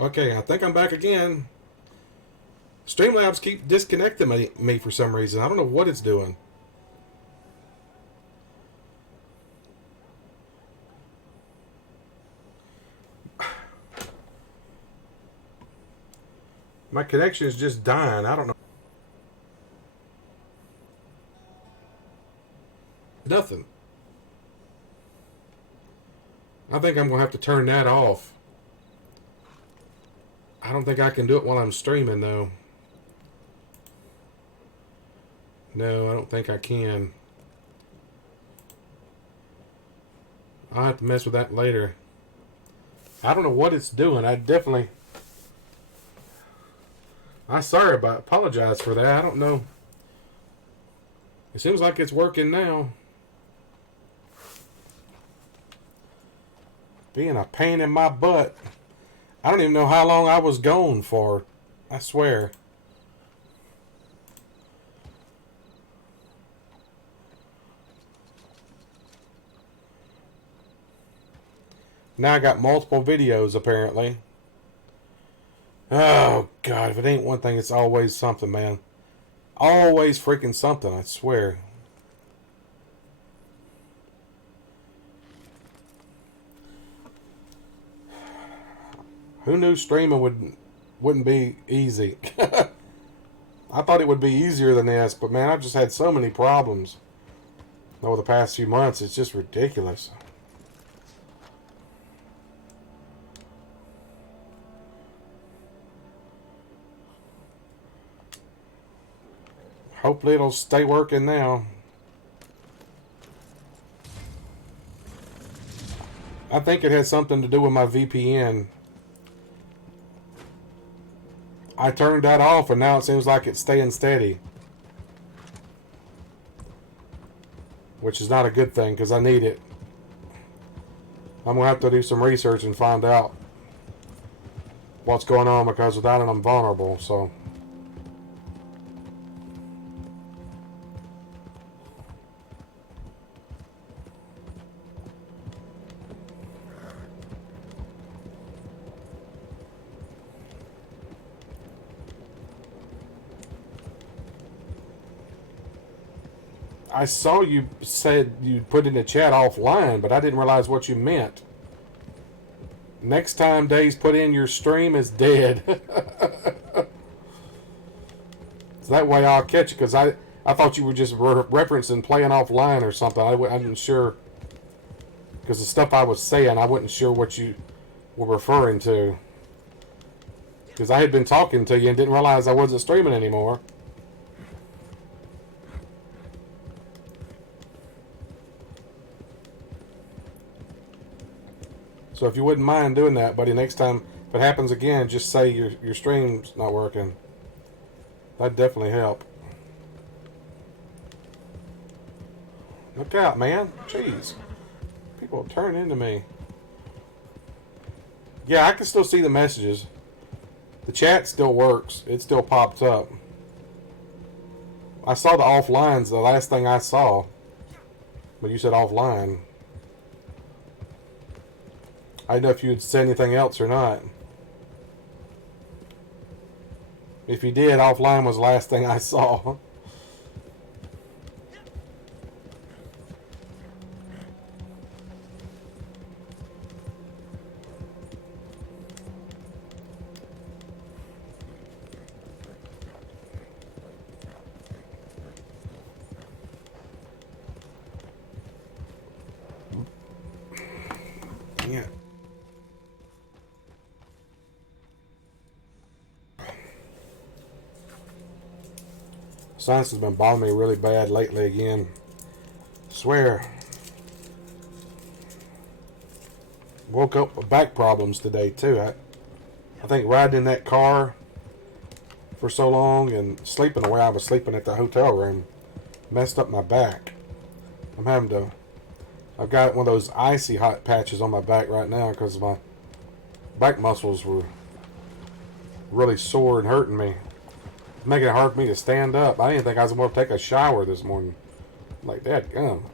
Okay, I think I'm back again. Streamlabs keep disconnecting me for some reason. I don't know what it's doing. My connection is just dying. I don't know. Nothing. I think I'm going to have to turn that off. I don't think I can do it while I'm streaming, though. No, I don't think I can. I'll have to mess with that later. I don't know what it's doing. Apologize for that. I don't know. It seems like it's working now. Being a pain in my butt. I don't even know how long I was gone for. I swear. Now I got multiple videos apparently. Oh God, if it ain't one thing, it's always something, man. Always freaking something, I swear. Who knew streaming wouldn't be easy? I thought it would be easier than this, but man, I've just had so many problems over the past few months. It's just ridiculous. Hopefully it'll stay working now. I think it has something to do with my VPN. I turned that off and now it seems like it's staying steady. Which is not a good thing because I need it. I'm going to have to do some research and find out what's going on because without it I'm vulnerable, so... I saw you said you put in the chat offline, but I didn't realize what you meant. Next time Days put in your stream is dead. So that way I'll catch it, because I thought you were just referencing playing offline or something. I wasn't sure, because the stuff I was saying, I wasn't sure what you were referring to. Because I had been talking to you and didn't realize I wasn't streaming anymore. So if you wouldn't mind doing that, buddy, next time if it happens again, just say your stream's not working. That'd definitely help. Look out, man. Jeez. People turn into me. Yeah, I can still see the messages. The chat still works. It still pops up. I saw the offlines, the last thing I saw. But you said offline. I didn't know if you had said anything else or not. If you did, offline was the last thing I saw. Yeah. Sinus has been bothering me really bad lately again. Swear. Woke up with back problems today too. I think riding in that car for so long and sleeping the way I was sleeping at the hotel room messed up my back. I've got one of those icy hot patches on my back right now because my back muscles were really sore and hurting me. Making it hard for me to stand up. I didn't think I was going to take a shower this morning. I'm like, that gum.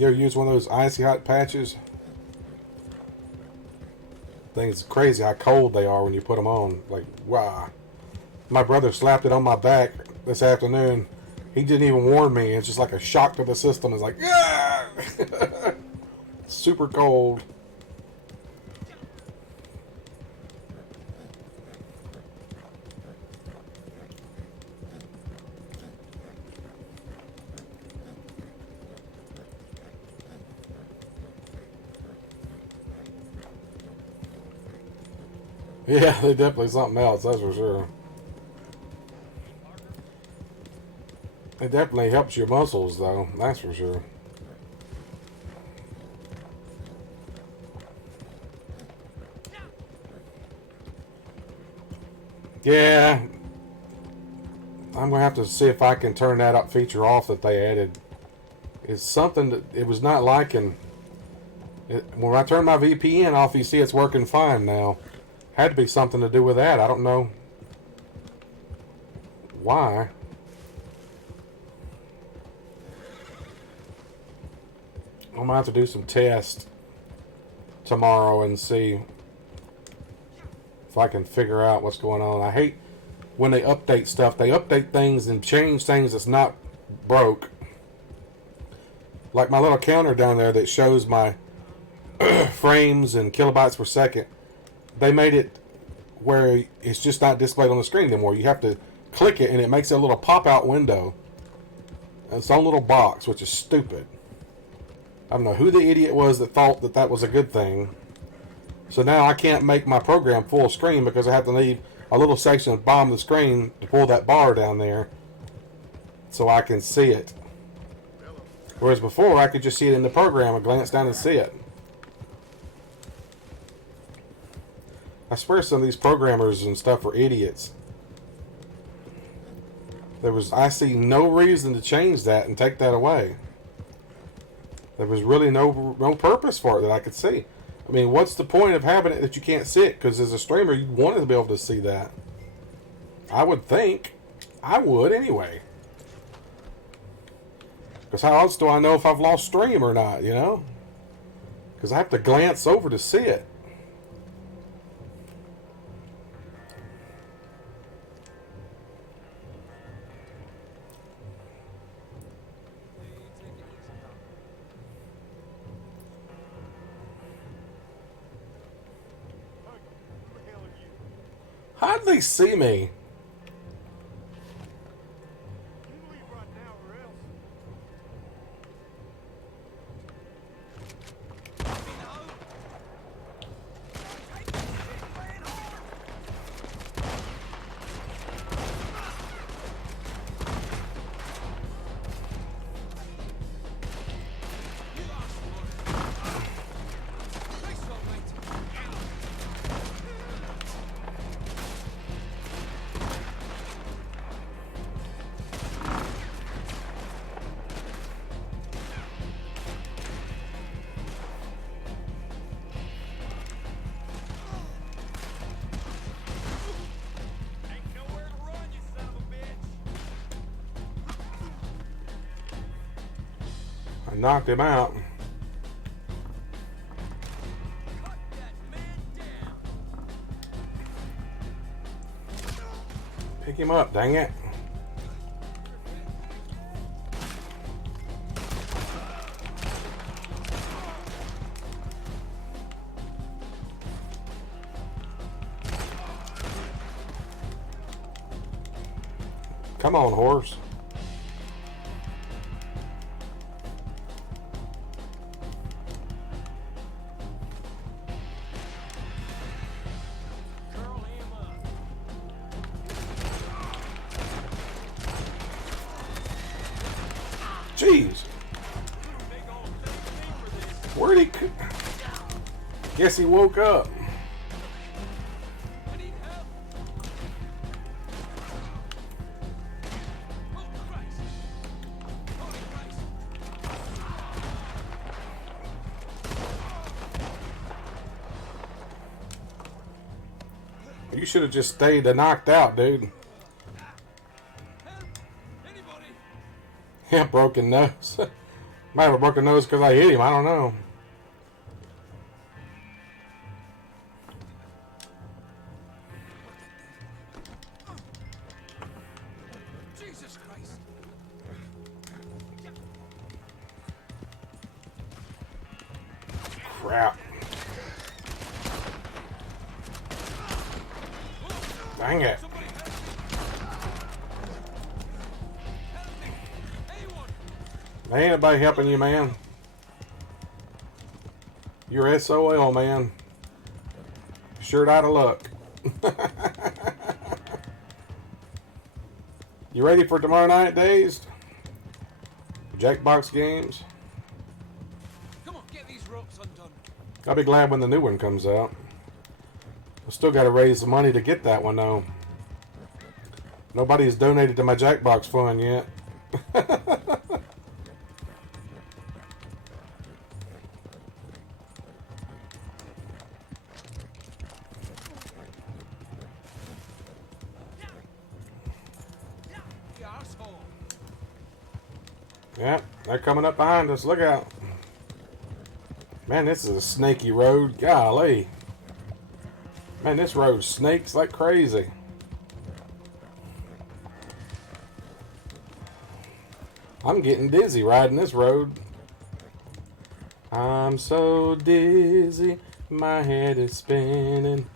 You ever use one of those icy hot patches? I think it's crazy how cold they are when you put them on. Like, wow. My brother slapped it on my back this afternoon. He didn't even warn me. It's just like a shock to the system. It's like, yeah! Super cold. Yeah, they definitely something else, that's for sure. It definitely helps your muscles, though, that's for sure. Yeah, I'm gonna have to see if I can turn that up feature off that they added. It's something that it was not liking. When I turn my VPN off, you see it's working fine now. Had to be something to do with that. I don't know why. I'm gonna have to do some tests tomorrow and see if I can figure out what's going on. I hate when they update stuff. They update things and change things that's not broke. Like my little counter down there that shows my frames and kilobytes per second. They made it where it's just not displayed on the screen anymore. You have to click it and it makes a little pop-out window. Its own little box, which is stupid. I don't know who the idiot was that thought that that was a good thing. So now I can't make my program full screen because I have to leave a little section at the bottom of the screen to pull that bar down there so I can see it. Whereas before I could just see it in the program and glance down and see it. I swear some of these programmers and stuff are idiots. I see no reason to change that and take that away. There was really no purpose for it that I could see. I mean, what's the point of having it that you can't see it? Because as a streamer, you want to be able to see that. I would think. I would anyway. Because how else do I know if I've lost stream or not, you know? Because I have to glance over to see it. How did they see me? I knocked him out. Pick him up, dang it. Come on, horse. Jeez. Where'd he... Guess he woke up. You should have just stayed knocked out, dude. Yeah, broken nose. Might have a broken nose because I hit him. I don't know. Jesus Christ. Crap. Dang it. Ain't anybody helping you, man. You're SOL, man. Sure out of luck. You ready for tomorrow night, Dazed? Jackbox games? Come on, get these ropes undone. I'll be glad when the new one comes out. I still got to raise the money to get that one, though. Nobody's donated to my Jackbox fund yet. Yep, they're coming up behind us. Look out. Man, this is a snaky road. Golly. Man, this road snakes like crazy. I'm getting dizzy riding this road. I'm so dizzy, my head is spinning.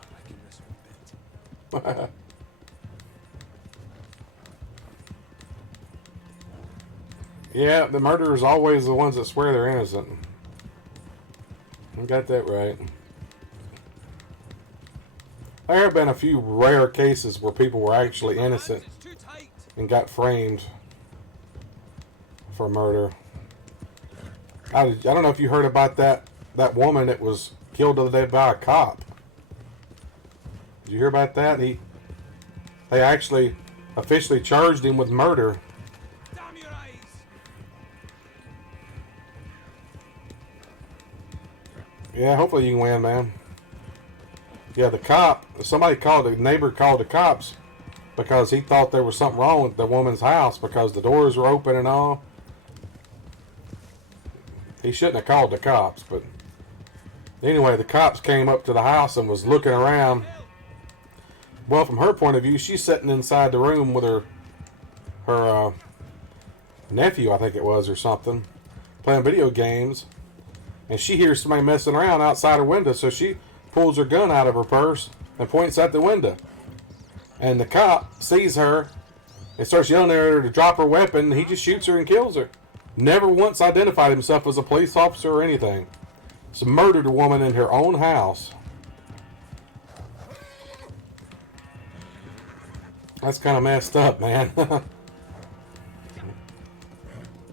Yeah, the murderers are always the ones that swear they're innocent. I got that right. There have been a few rare cases where people were actually innocent and got framed for murder. I don't know if you heard about that woman that was killed the other day by a cop. Did you hear about that? They actually officially charged him with murder. Damn your eyes! Yeah, hopefully you can win, man. Yeah, the neighbor called the cops because he thought there was something wrong with the woman's house because the doors were open and all. He shouldn't have called the cops, but anyway, the cops came up to the house and was looking around. Well, from her point of view, she's sitting inside the room with her nephew, I think it was, or something, playing video games, and she hears somebody messing around outside her window, so she pulls her gun out of her purse and points at the window. And the cop sees her and starts yelling at her to drop her weapon, and he just shoots her and kills her. Never once identified himself as a police officer or anything. So murdered a woman in her own house. That's kind of messed up, man.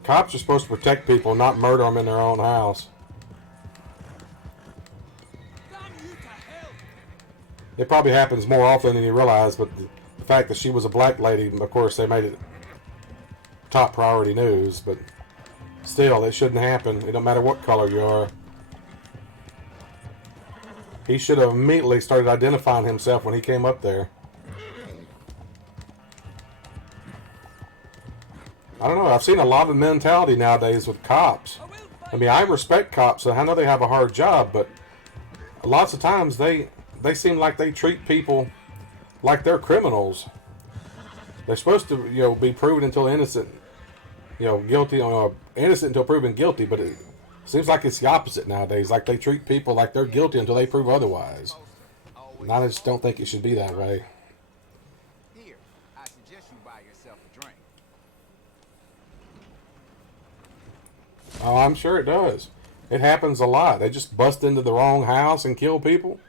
Cops are supposed to protect people, not murder them in their own house. It probably happens more often than you realize, but the fact that she was a black lady, of course, they made it top priority news, but still, it shouldn't happen. It don't matter what color you are. He should have immediately started identifying himself when he came up there. I don't know. I've seen a lot of mentality nowadays with cops. I mean, I respect cops, and I know they have a hard job, but lots of times they seem like they treat people like they're criminals. They're supposed to, be proven until innocent, guilty, innocent until proven guilty, but it seems like it's the opposite nowadays. Like they treat people like they're guilty until they prove otherwise. And I just don't think it should be that way. Here, I suggest you buy yourself a drink. Oh, I'm sure it does. It happens a lot. They just bust into the wrong house and kill people.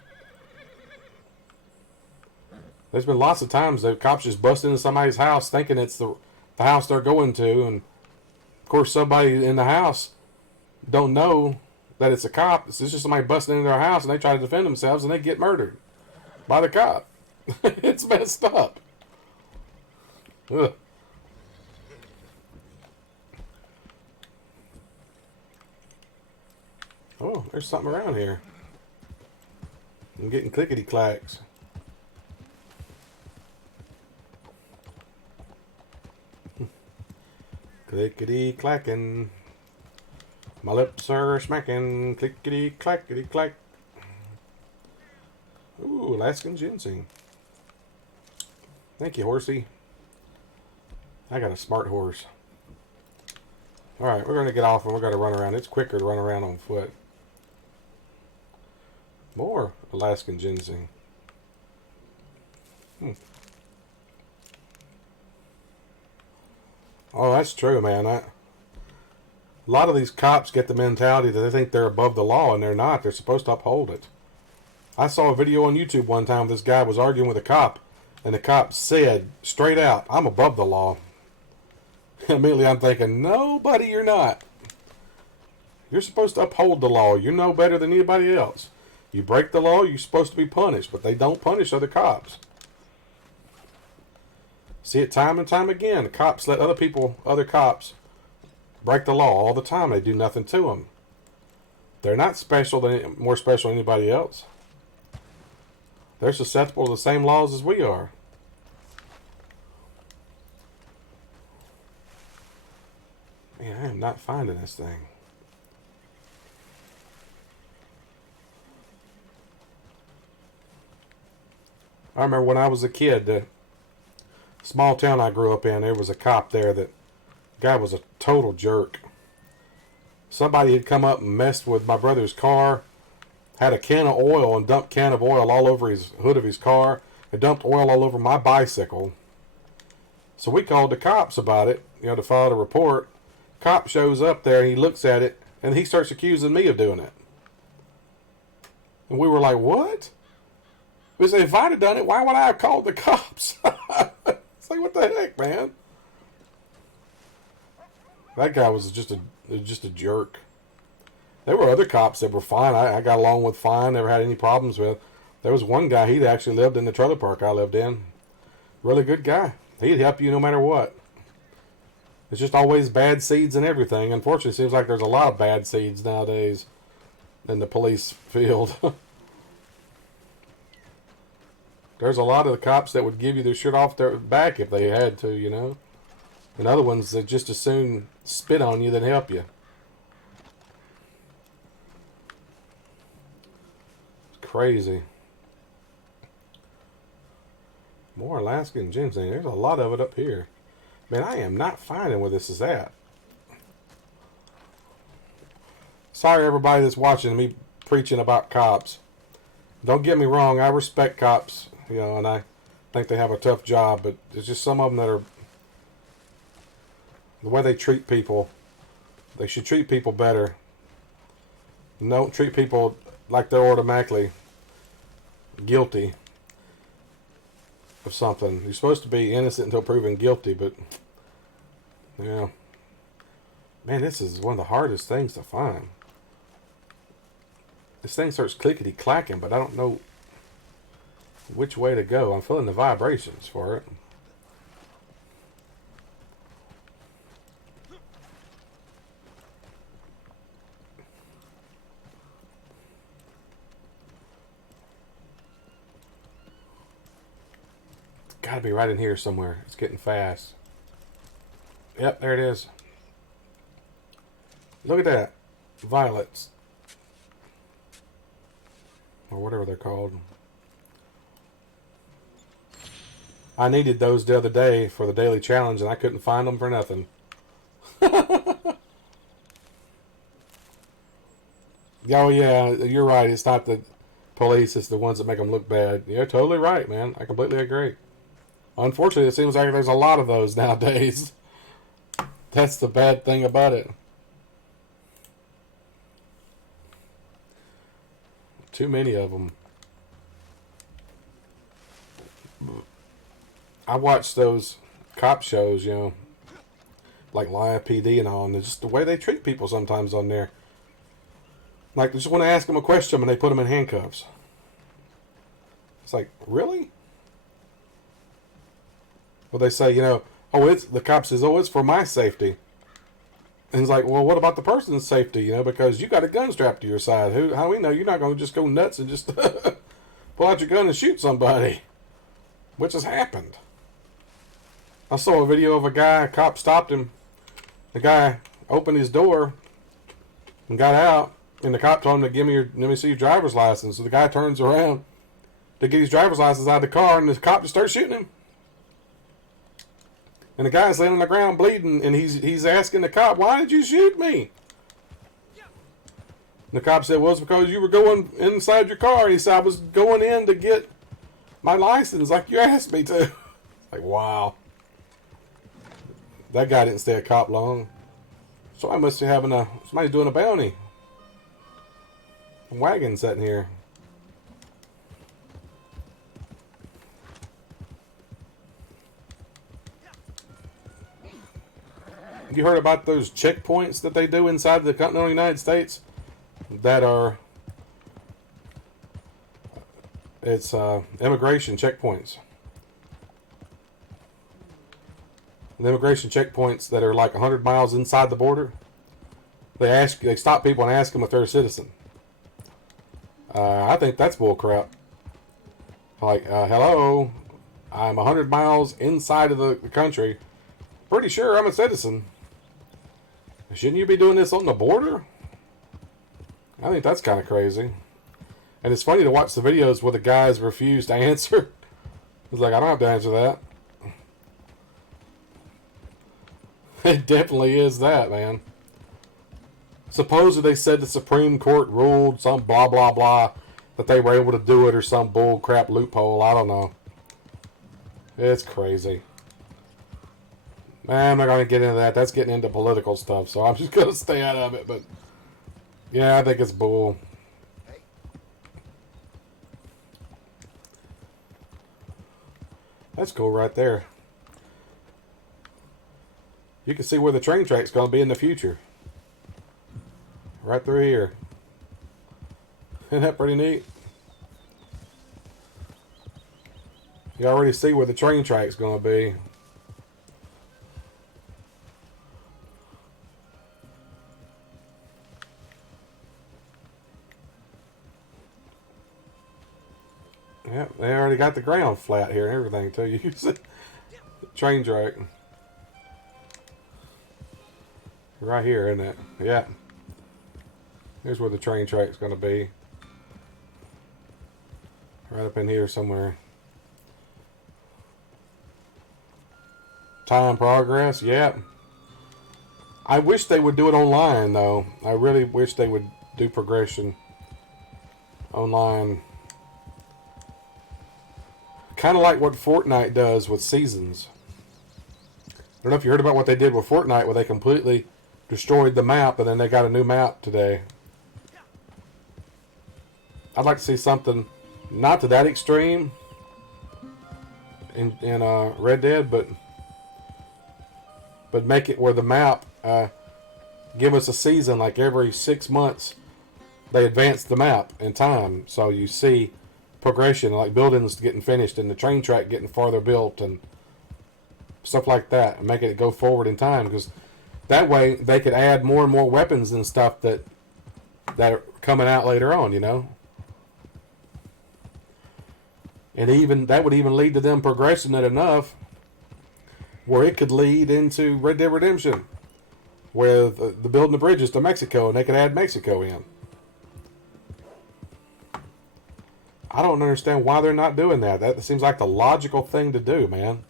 There's been lots of times that cops just bust into somebody's house thinking it's the house they're going to, and of course somebody in the house don't know that it's a cop. It's just somebody busting into their house and they try to defend themselves and they get murdered by the cop. It's messed up. Ugh. Oh, there's something around here. I'm getting clickety clacks. Clickety clacking. My lips are smacking. Clickety clackety clack. Ooh, Alaskan ginseng. Thank you, horsey. I got a smart horse. Alright, we're going to get off and we're going to run around. It's quicker to run around on foot. More Alaskan ginseng. Oh, that's true, man. A lot of these cops get the mentality that they think they're above the law, and they're not. They're supposed to uphold it. I saw a video on YouTube one time. This guy was arguing with a cop, and the cop said straight out, "I'm above the law." Immediately I'm thinking, no, buddy, you're not. You're supposed to uphold the law. You know better than anybody else. You break the law, you're supposed to be punished, but they don't punish other cops. See it time and time again. The cops let other cops, break the law all the time. They do nothing to them. They're not more special than anybody else. They're susceptible to the same laws as we are. Man, I am not finding this thing. I remember when I was a kid, the small town I grew up in, there was a cop there that guy was a total jerk. Somebody had come up and messed with my brother's car, had a can of oil and dumped can of oil all over his hood of his car, and dumped oil all over my bicycle. So we called the cops about it, to file a report. Cop shows up there and he looks at it and he starts accusing me of doing it. And we were like, what? We said, if I'd have done it, why would I have called the cops? It's like, what the heck, man? That guy was just a jerk. There were other cops that were fine. I got along with fine, never had any problems with. There was one guy, he'd actually lived in the trailer park I lived in. Really good guy. He'd help you no matter what. It's just always bad seeds and everything. Unfortunately, it seems like there's a lot of bad seeds nowadays in the police field. There's a lot of the cops that would give you their shirt off their back if they had to, And other ones that just as soon spit on you than help you. It's crazy. More Alaskan ginseng. There's a lot of it up here. Man, I am not finding where this is at. Sorry, everybody that's watching me preaching about cops. Don't get me wrong, I respect cops, and I think they have a tough job, but there's just some of them that are, the way they treat people, they should treat people better. Don't treat people like they're automatically guilty of something. You're supposed to be innocent until proven guilty, but yeah. Man, this is one of the hardest things to find. This thing starts clickety clacking, but I don't know which way to go. I'm feeling the vibrations for it. It's gotta be right in here somewhere. It's getting fast. Yep, there it is. Look at that. Violets. Or whatever they're called. I needed those the other day for the daily challenge and I couldn't find them for nothing. Oh yeah, you're right. It's not the police, it's the ones that make them look bad. You're totally right, man. I completely agree. Unfortunately, it seems like there's a lot of those nowadays. That's the bad thing about it. Too many of them. I watch those cop shows, like Live PD and all, and just the way they treat people sometimes on there. Like, they just want to ask them a question and they put them in handcuffs. It's like, really? Well, they say, the cop says, it's for my safety. And he's like, well, what about the person's safety? Because you got a gun strapped to your side. How do we know you're not going to just go nuts and just pull out your gun and shoot somebody? Which has happened. I saw a video of a cop stopped him. The guy opened his door and got out. And the cop told him to let me see your driver's license. So the guy turns around to get his driver's license out of the car, and the cop just starts shooting him. And the guy's laying on the ground bleeding, and he's asking the cop, "Why did you shoot me?" And the cop said, "Well, it's because you were going inside your car." And he said, "I was going in to get my license like you asked me to." Like, wow. That guy didn't stay a cop long. So I must be somebody's doing a bounty. Wagon sitting here. You heard about those checkpoints that they do inside the continental United States? That are, it's immigration checkpoints. The immigration checkpoints that are like 100 miles inside the border. They stop people and ask them if they're a citizen. I think that's bull crap. Like, hello, I'm 100 miles inside of the country. Pretty sure I'm a citizen. Shouldn't you be doing this on the border? I think that's kind of crazy. And it's funny to watch the videos where the guys refuse to answer. It's like, I don't have to answer that. It definitely is that, man. Supposedly they said the Supreme Court ruled some blah, blah, blah, that they were able to do it or some bull crap loophole. I don't know. It's crazy. I'm not going to get into that. That's getting into political stuff, so I'm just going to stay out of it. But, yeah, I think it's bull. That's cool right there. You can see where the train track's going to be in the future. Right through here. Isn't that pretty neat? You already see where the train track's going to be. Yeah, they already got the ground flat here and everything too. You can see the train track. Right here, isn't it? Yeah. Here's where the train track's going to be. Right up in here somewhere. Time progress, yeah. I wish they would do it online, though. I really wish they would do progression online. Kind of like what Fortnite does with seasons. I don't know if you heard about what they did with Fortnite, where they completely destroyed the map, and then they got a new map today. I'd like to see something not to that extreme in Red Dead, but make it where the map give us a season like every 6 months. They advance the map in time, so you see progression, like buildings getting finished and the train track getting farther built and stuff like that, and making it go forward in time, because that way they could add more and more weapons and stuff that are coming out later on, you know. And even that would even lead to them progressing it enough where it could lead into Red Dead Redemption, with the building the bridges to Mexico, and they could add Mexico in. I don't understand why they're not doing that. That seems like the logical thing to do, man.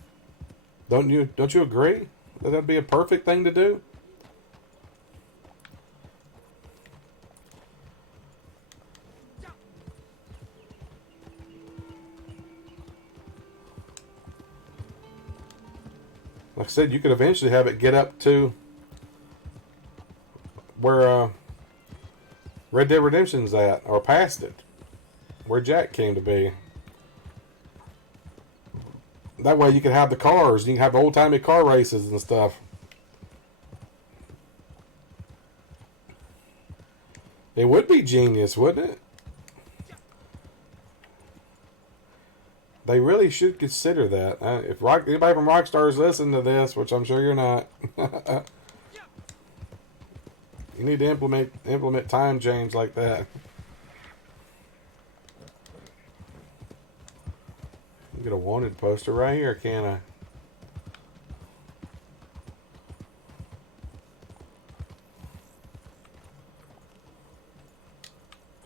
Don't you agree that that'd be a perfect thing to do? Like I said, you could eventually have it get up to where Red Dead Redemption's at, or past it, where Jack came to be. That way you can have the cars, you can have old-timey car races and stuff. It would be genius, wouldn't it? They really should consider that. If anybody from Rockstar is listening to this, which I'm sure you're not, you need to implement time change like that. Get a wanted poster right here, can I?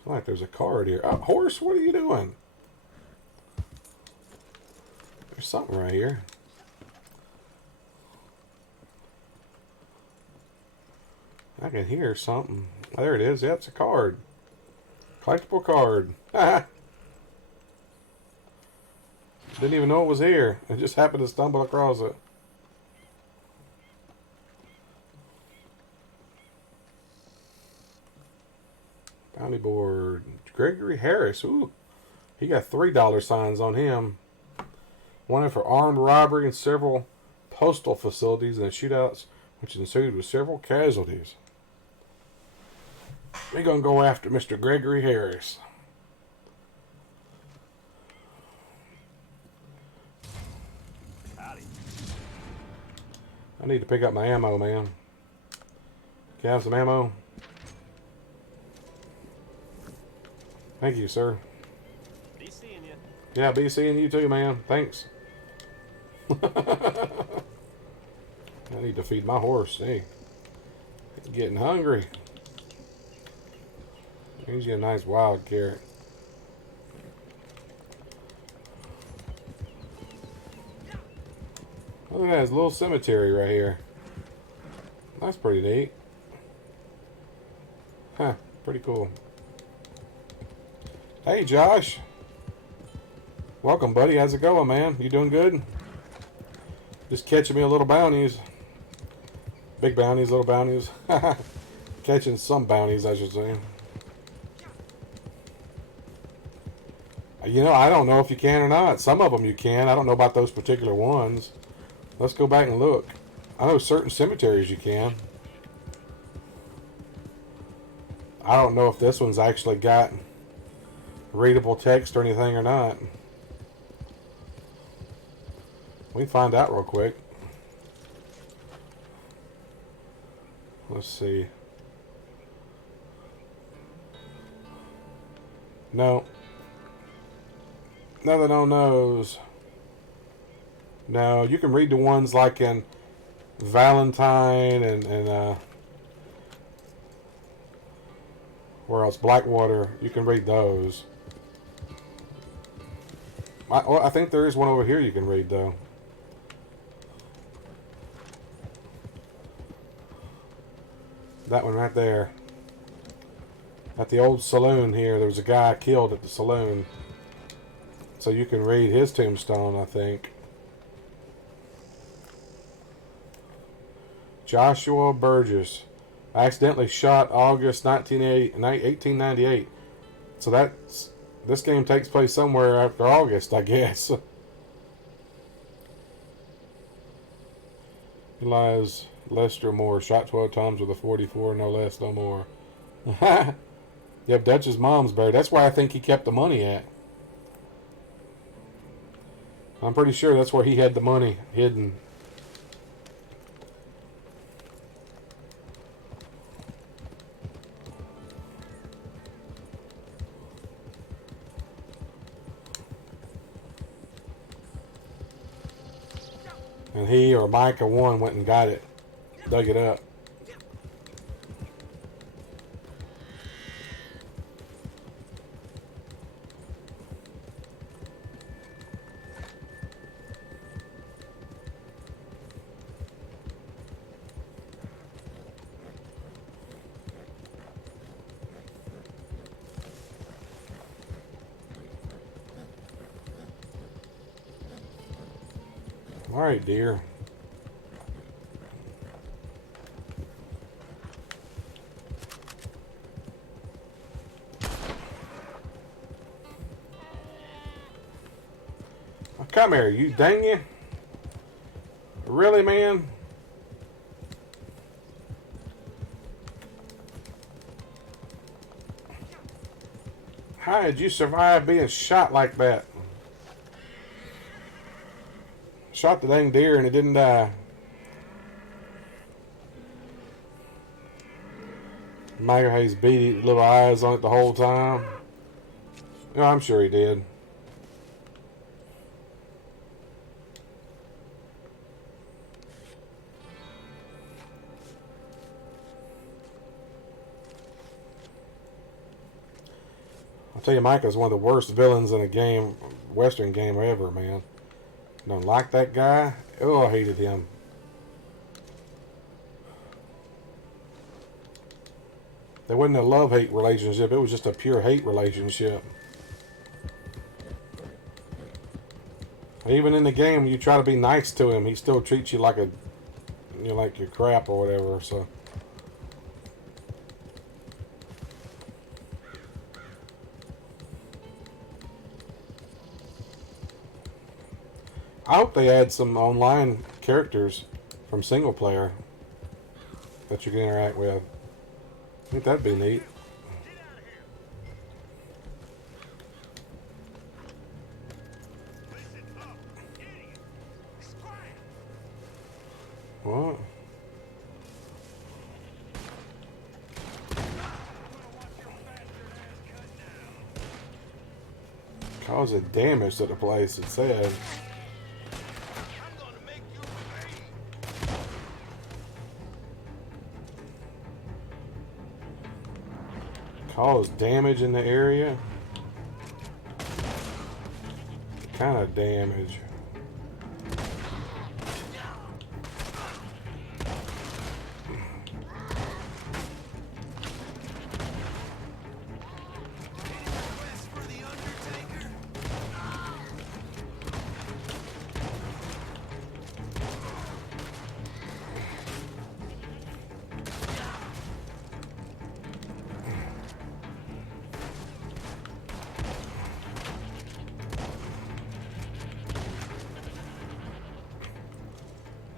feel like there's a card here. Oh, horse, what are you doing? There's something right here. I can hear something. Oh, there it is. Yeah, it's a card. Collectible card. Didn't even know it was here. I just happened to stumble across it. Bounty board. Gregory Harris. Ooh. He got $3 signs on him. Wanted for armed robbery in several postal facilities and shootouts, which ensued with several casualties. We're going to go after Mr. Gregory Harris. Howdy. I need to pick up my ammo, man. Can I have some ammo? Thank you, sir. Be seeing you. Yeah, be seeing you too, man. Thanks. I need to feed my horse. Hey, it's getting hungry. Here's you a nice wild carrot. Look at that, there's a little cemetery right here. That's pretty neat. Huh, pretty cool. Hey, Josh. Welcome, buddy. How's it going, man? You doing good? Just catching me a little bounties. Big bounties, little bounties. Catching some bounties, I should say. You know, I don't know if you can or not. Some of them you can. I don't know about those particular ones. Let's go back and look. I know certain cemeteries you can. I don't know if this one's actually got readable text or anything or not. We can find out real quick. Let's see. No. Nothing on those. No, you can read the ones like in Valentine and where else? Blackwater. You can read those. I think there is one over here you can read though. That one right there. At the old saloon here, there was a guy killed at the saloon. So you can read his tombstone, I think. Joshua Burgess. Accidentally shot August 1898. So this game takes place somewhere after August, I guess. Elias Lester Moore. Shot 12 times with a 44, no less, no more. Yep, Dutch's mom's buried. That's where I think he kept the money at. I'm pretty sure that's where he had the money hidden. And he or Micah 1 went and got it. Dug it up. All right, dear. Oh, come here, you dang you. Really, man? How did you survive being shot like that? Shot the dang deer and it didn't die. Michael Hayes beat his little eyes on it the whole time. No, I'm sure he did. tell you, Micah's one of the worst villains in a game, Western game ever, man. Don't like that guy. Oh, I hated him. There wasn't a love-hate relationship. It was just a pure hate relationship. Even in the game, you try to be nice to him, he still treats you like a, you know, like your crap or whatever. So. I hope they add some online characters from single player that you can interact with. I think that'd be neat. What? Causing damage to the place, it said. Cause damage in the area? What kind of damage?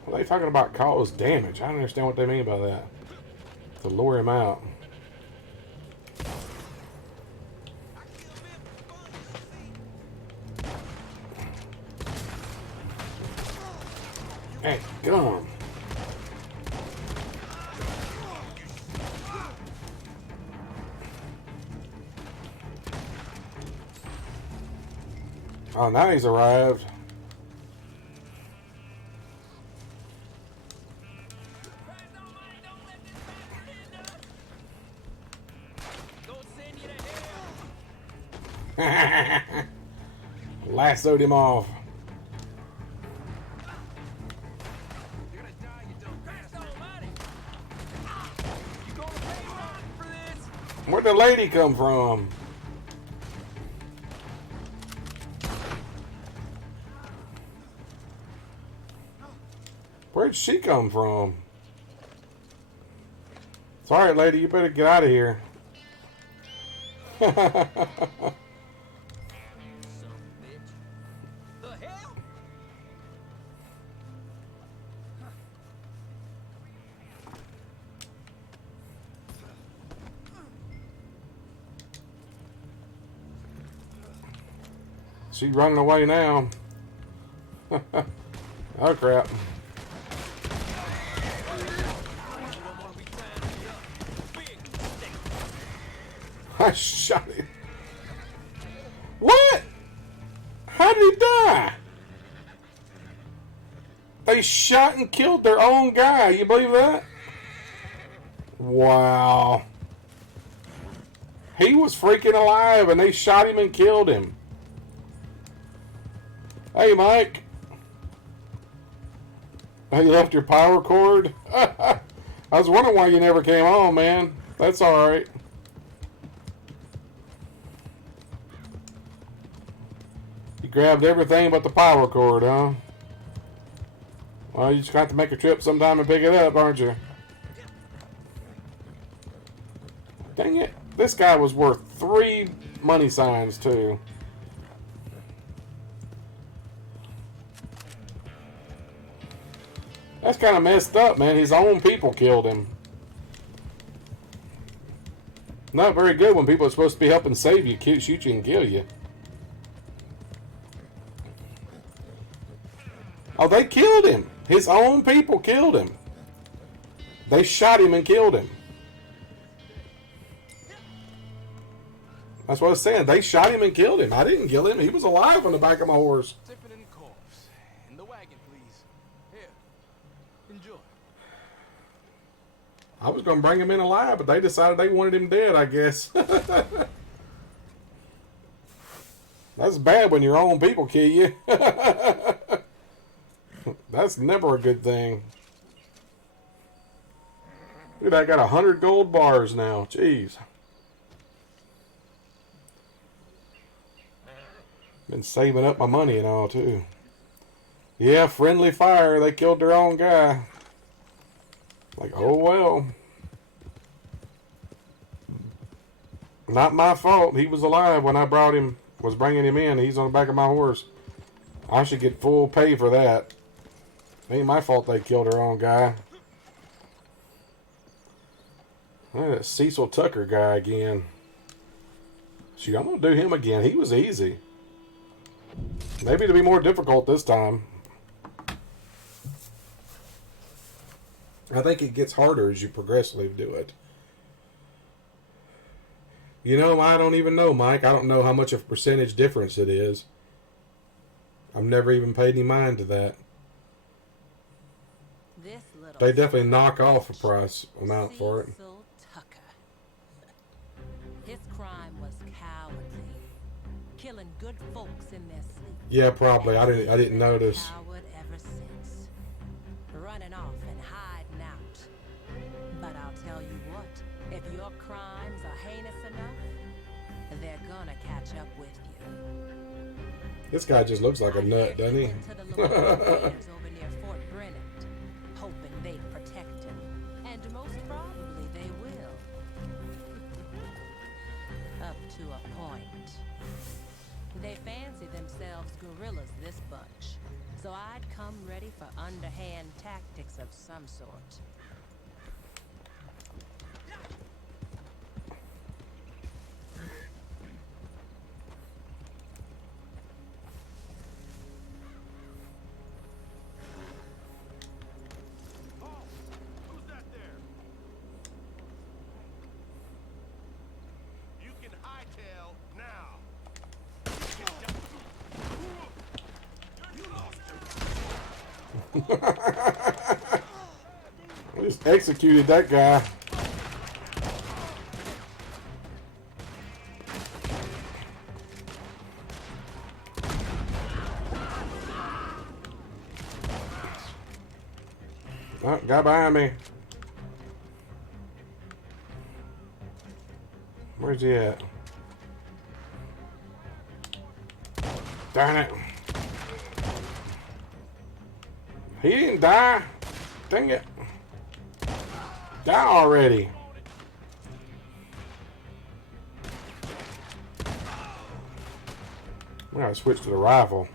Well, they talking about cause damage. I don't understand what they mean by that. To lure him out. Hey, get on. Oh, now he's arrived. Lassoed him off. You're gonna die, you dumb bastard. You gonna pay rotten for this? Where'd the lady come from? Where'd she come from? It's alright, lady, you better get out of here. Son of a bitch. The hell? She's running away now. Oh crap. I shot him. What? How did he die? They shot and killed their own guy. You believe that? Wow. He was freaking alive and they shot him and killed him. Hey, Mike. Oh, you left your power cord? I was wondering why you never came on, man. That's alright. You grabbed everything but the power cord, huh? Well, you just got to make a trip sometime and pick it up, aren't you? Dang it. This guy was worth 3 money signs, too. That's kind of messed up, man. His own people killed him. Not very good when people are supposed to be helping save you, shoot you and kill you. Oh, they killed him. His own people killed him. They shot him and killed him. That's what I was saying. They shot him and killed him. I didn't kill him. He was alive on the back of my horse. Tipping in corpse. In the wagon, please. Here. Enjoy. I was going to bring him in alive, but they decided they wanted him dead, I guess. That's bad when your own people kill you. That's never a good thing. Dude, I got 100 gold bars now. Jeez. Been saving up my money and all, too. Yeah, friendly fire. They killed their own guy. Like, oh well. Not my fault. He was alive when I brought him, was bringing him in. He's on the back of my horse. I should get full pay for that. Ain't my fault they killed their own guy. Look at that Cecil Tucker guy again. Shoot, I'm going to do him again. He was easy. Maybe it'll be more difficult this time. I think it gets harder as you progressively do it. You know, I don't even know, Mike. I don't know how much of a percentage difference it is. I've never even paid any mind to that. This little They definitely knock off a price amount for it. Cecil Tucker. His crime was cowardly, killing good folks in their sleep. Yeah, probably. I didn't notice. Coward ever since, running off and hiding out. But I'll tell you what: if your crimes are heinous enough, they're gonna catch up with you. This guy just looks like a nut, doesn't he? Into the Lord Invaders over near Fort Brennan, hoping they'd protect him, and most probably they will. Up to a point. They fancy themselves gorillas, this bunch, so I'd come ready for underhand tactics of some sort. Who's that there? You can hightail now. You lost him. We just executed that guy. Oh, guy behind me. Where's he at? Darn it. He didn't die. Dang it. Die already. We gotta switch to the rifle.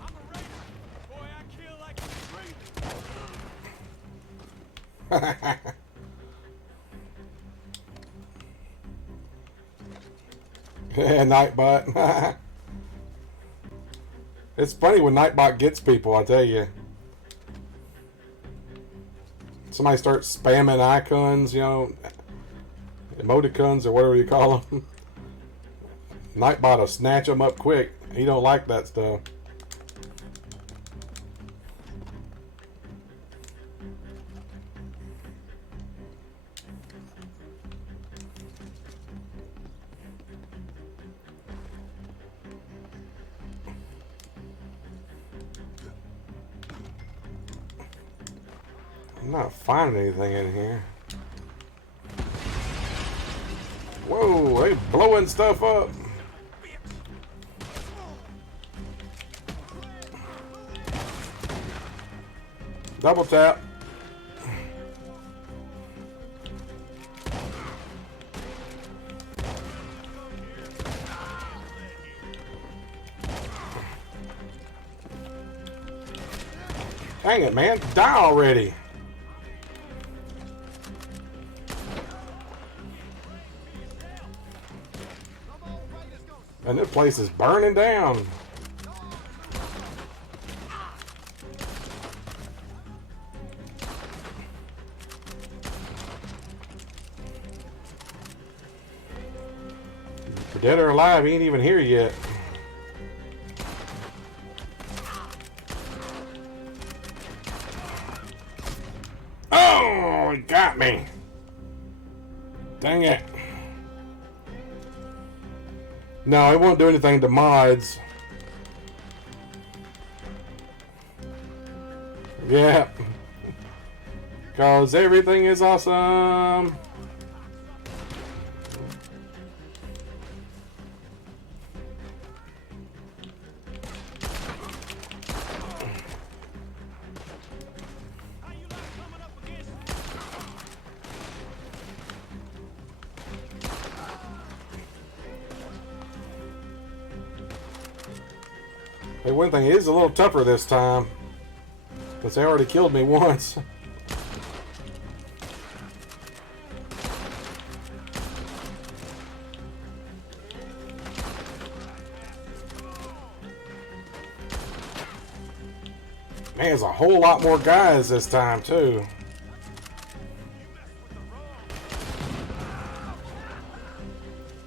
I'm a raider. Boy, I kill like a raider. Yeah, Nightbot. It's funny when Nightbot gets people, I tell you. Somebody starts spamming icons, you know, emoticons or whatever you call them. Nightbot will snatch them up quick. He don't like that stuff. I'm not finding anything in here. Whoa, they blowing stuff up. Double tap. Dang it, man. Die already. And this place is burning down. Dead or alive, he ain't even here yet. Oh, he got me. Dang it. No, it won't do anything to mods. Yeah. Because everything is awesome. Hey, one thing, it is a little tougher this time. Because they already killed me once. Man, there's a whole lot more guys this time, too.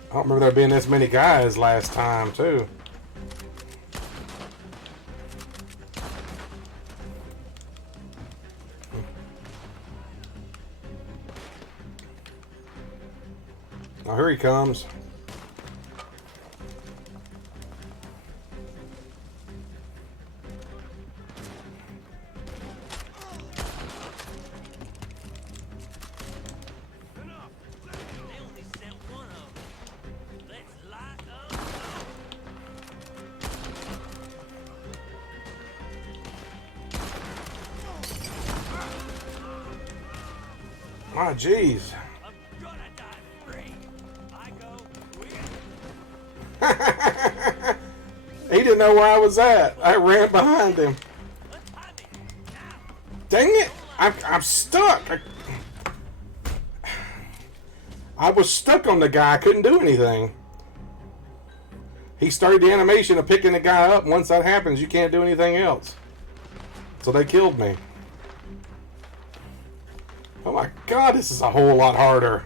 I don't remember there being this many guys last time, too. Oh, here he comes. My jeez. He didn't know where I was at. I ran behind him. Dang it! I'm stuck. I was stuck on the guy. I couldn't do anything. He started the animation of picking the guy up. Once that happens, you can't do anything else. So they killed me. Oh my god, this is a whole lot harder.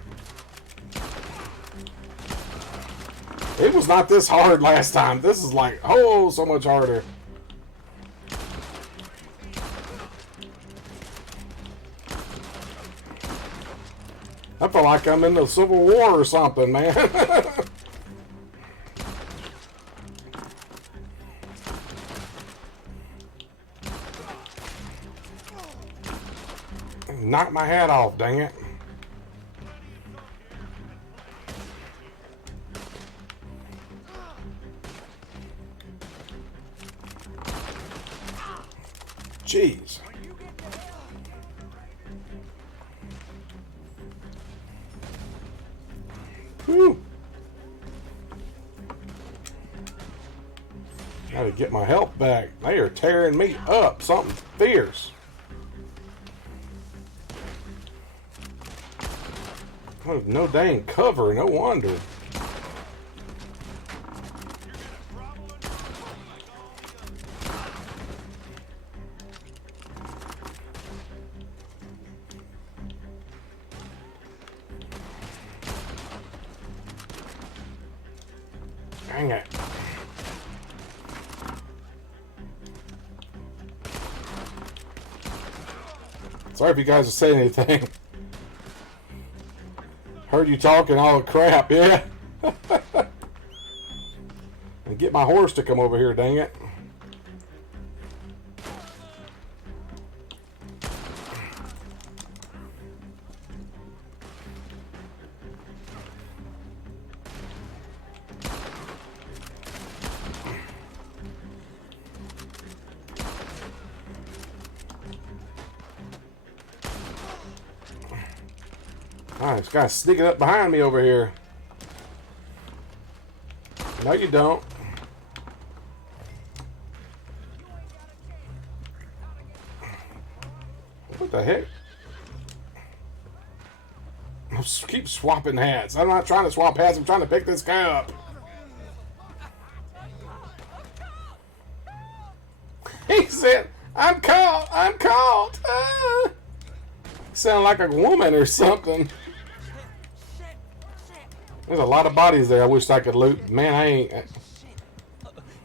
It was not this hard last time. This is like, oh, so much harder. I feel like I'm in the Civil War or something, man. Knock my hat off, dang it. Jeez. Whew. Gotta get my health back. They are tearing me up. Something fierce. Oh, no dang cover. No wonder. Dang it. Sorry if you guys are saying anything. Heard you talking all the crap, yeah. And get my horse to come over here, dang it. Alright, this guy's sneaking up behind me over here. No, you don't. What the heck? I'll keep swapping hats. I'm not trying to swap hats. I'm trying to pick this guy up. He said, I'm caught. I'm caught. Sound like a woman or something. There's a lot of bodies there. I wish I could loot. Man, I ain't. Shit.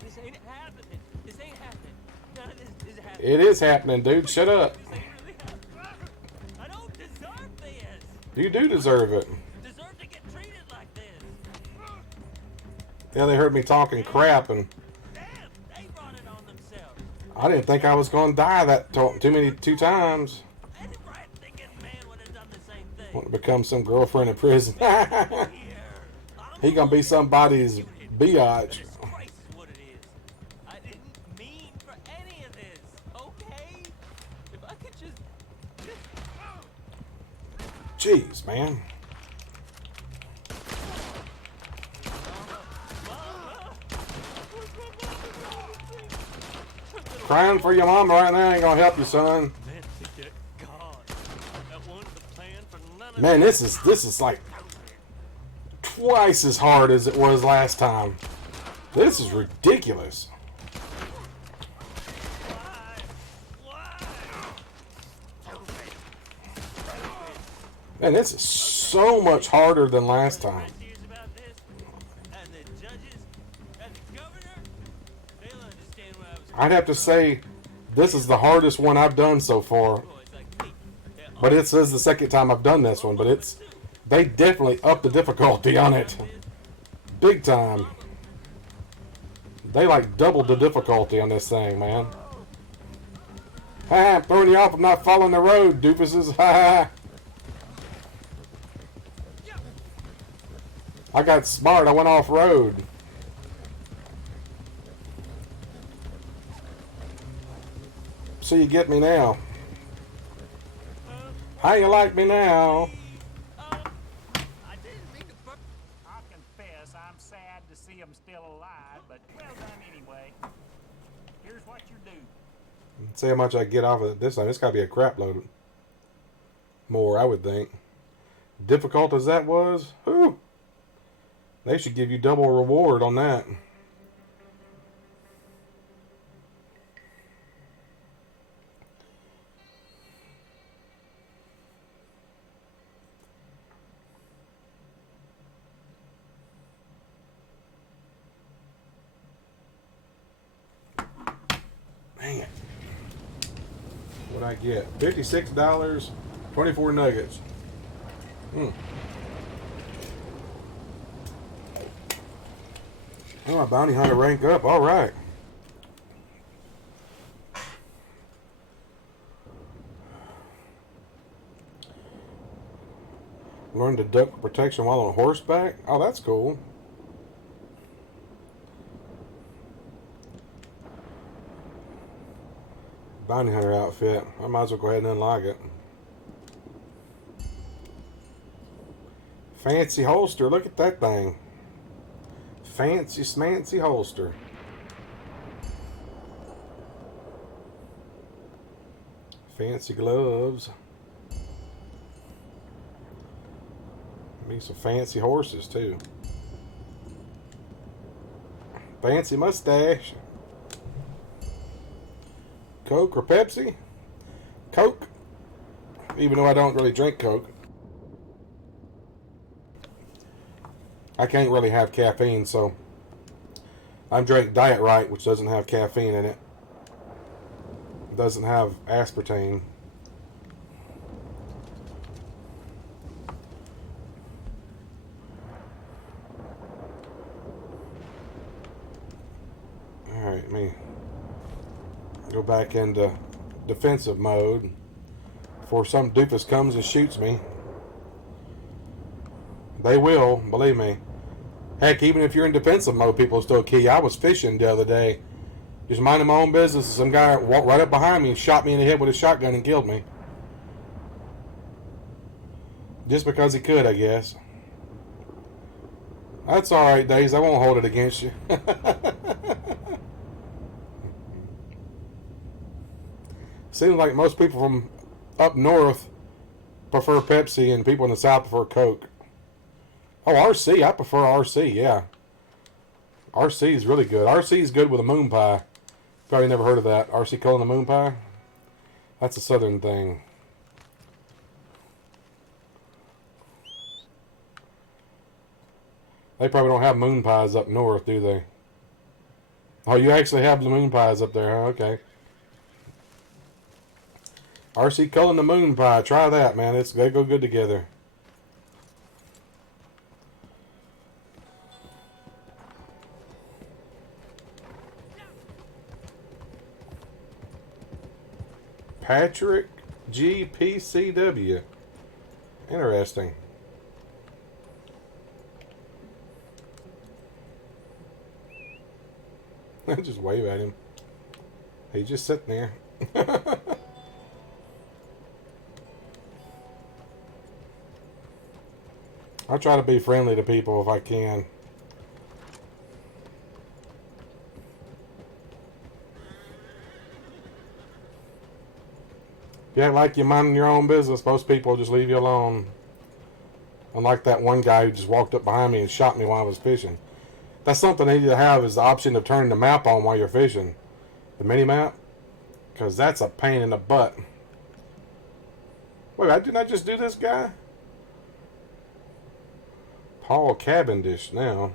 This ain't happening. This ain't happening. None of this is happening. It is happening, dude. Shut up. This ain't really happening. I don't deserve this. You do deserve it. I deserve to get treated like this. Yeah, they heard me talking crap, and Damn, they brought it on themselves. I didn't think I was going to die that two times. Any right thinking man would have done the same thing. Want to become some girlfriend in prison. Here. He gonna be somebody's biatch. This Christ is what it is. I didn't mean for any of this, okay? If I could just... Jeez, man. Crying for your mama right now ain't gonna help you, son. Man, think that God, that wasn't the plan for none of Man, this is like twice as hard as it was last time. This is ridiculous. Man, this is so much harder than last time. ideas about this, and the judges, and the governor, they'll understand what I was I'd have to say this is the hardest one I've done so far. boys like me. Yeah, But it says the second time I've done this one, but they definitely upped the difficulty on it. Big time. They like doubled the difficulty on this thing, man. Ha, I'm throwing you off. I'm not following the road, doofuses. Ha ha. I got smart. I went off road. So you get me now. How you like me now? I didn't mean to fuck. I'll confess I'm sad to see him still alive, but well done anyway. Here's what you do. See how much I get off of it this time. It's got to be a crap load more, I would think. Difficult as that was, whew, they should give you double reward on that. Dang it. What'd I get? $56, 24 nuggets. Oh, my bounty hunter rank up. All right. Learn to duck protection while on horseback. Oh, that's cool. Bounty hunter outfit. I might as well go ahead and unlock it. Fancy holster. Look at that thing. Fancy smancy holster. Fancy gloves. Maybe some fancy horses too. Fancy mustache. Coke or Pepsi? Coke. Even though I don't really drink Coke. I can't really have caffeine, so I drink Diet Right, which doesn't have caffeine in it. It doesn't have aspartame. Alright, let me go back into defensive mode before some doofus comes and shoots me. They will, believe me. Heck, even if you're in defensive mode, people still kill you. I was fishing the other day, just minding my own business, and some guy walked right up behind me and shot me in the head with a shotgun and killed me. Just because he could, I guess. That's alright, Days. I won't hold it against you. Seems like most people from up north prefer Pepsi and people in the south prefer Coke. Oh, RC. I prefer RC, yeah. RC is really good. RC is good with a moon pie. Probably never heard of that. RC Cola and a moon pie? That's a southern thing. They probably don't have moon pies up north, do they? Oh, you actually have the moon pies up there, huh? Okay. RC Cullen the moon pie. Try that, man. They go good together. Petreak GPCW. Interesting. Just wave at him. He's just sitting there. I try to be friendly to people if I can. You act like you're minding your own business, most people just leave you alone. Unlike that one guy who just walked up behind me and shot me while I was fishing. That's something they need to have, is the option of turning the map on while you're fishing. The mini map. Because that's a pain in the butt. Wait, didn't I just do this guy? Paul Cavendish now.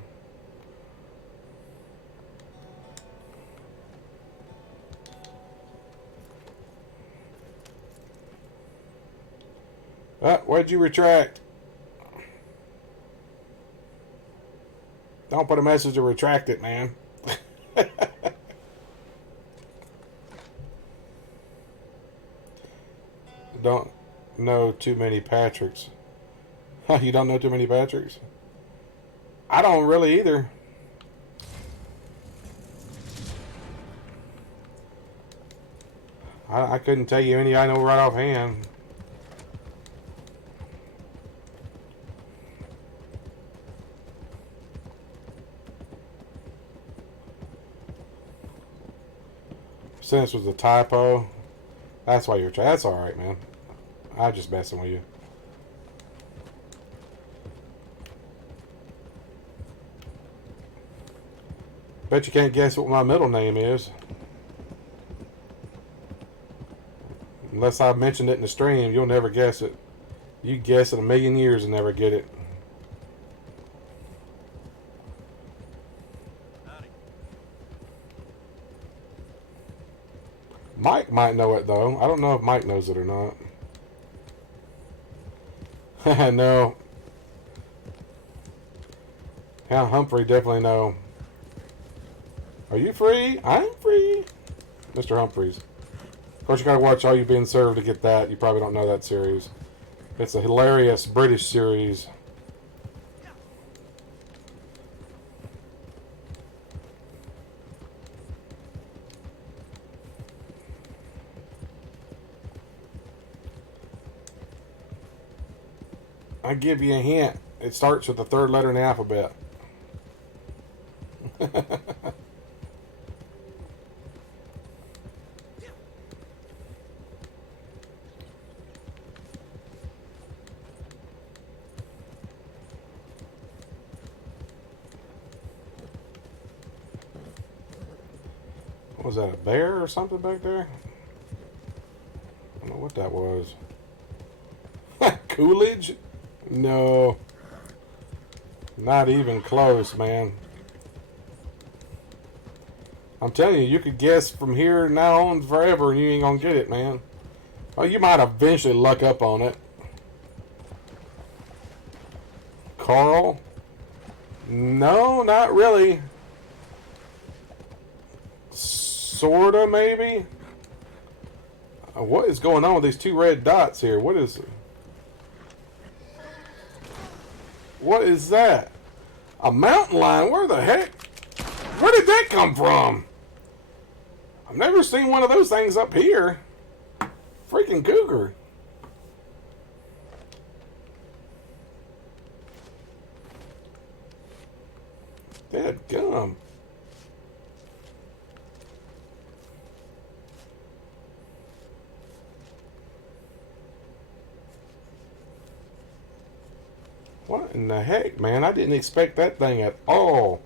Why'd you retract? Don't put a message to retract it, man. Don't know too many Petreaks. You don't know too many Petreaks? I don't really either. I couldn't tell you any I know right offhand. Since was a typo. That's why you're. That's all right, man. I'm just messing with you. Bet you can't guess what my middle name is. Unless I've mentioned it in the stream, you'll never guess it. You guess it a million years and never get it. Mike might know it, though. I don't know if Mike knows it or not. No. Yeah, Humphrey definitely know. Are you free? I'm free. Mr. Humphreys. Of course, you gotta watch All You Been Served to get that. You probably don't know that series. It's a hilarious British series. I give you a hint. It starts with the third letter in the alphabet. What was that, a bear or something back there? I don't know what that was. Coolidge? No. Not even close, man. I'm telling you, you could guess from here now on forever and you ain't gonna get it, man. Oh, you might eventually luck up on it. Carl? No, not really. Sorta, maybe? What is going on with these two red dots here? What is that? A mountain lion? Where the heck? Where did that come from? I've never seen one of those things up here. Freaking cougar. Dadgum. What in the heck, man? I didn't expect that thing at all.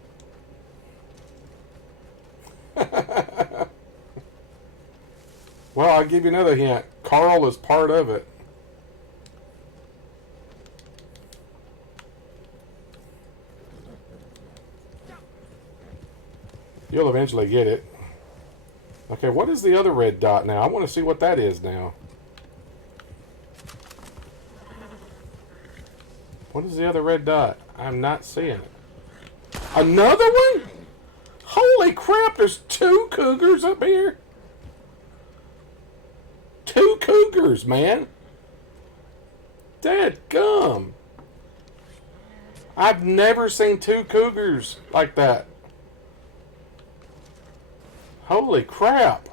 Well, I'll give you another hint. Carl is part of it. You'll eventually get it. Okay, what is the other red dot now? I want to see what that is now. What is the other red dot? I'm not seeing it. Another one? Holy crap, there's 2 cougars up here. 2 cougars, man. Dadgum. I've never seen 2 cougars like that. Holy crap.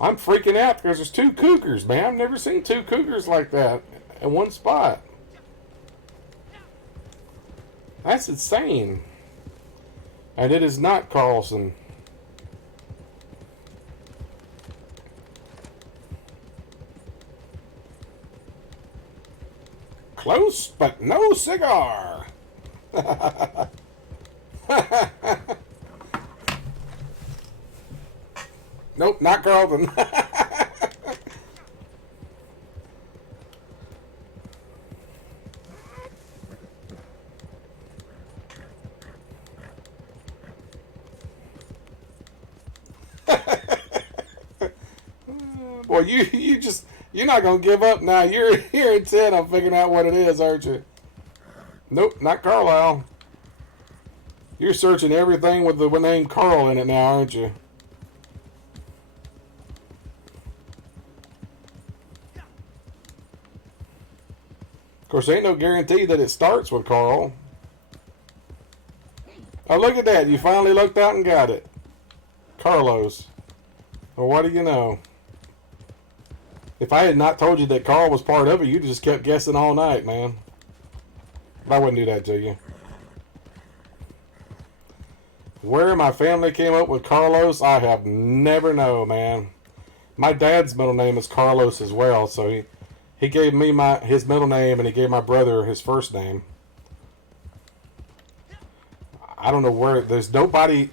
I'm freaking out because there's 2 cougars, man. I've never seen 2 cougars like that in one spot. That's insane. And it is not Carlson. Close, but no cigar. Nope, not Carlton. Boy, you're not gonna give up now. You're intent on figuring out what it is, aren't you? Nope, not Carlisle. You're searching everything with the name Carl in it now, aren't you? Of course, there ain't no guarantee that it starts with Carl. Oh, look at that. You finally looked out and got it. Carlos. Well, what do you know? If I had not told you that Carl was part of it, you'd just kept guessing all night, man. But I wouldn't do that to you. Where my family came up with Carlos, I have never known, man. My dad's middle name is Carlos as well, so he gave me his middle name and he gave my brother his first name. I don't know where, there's nobody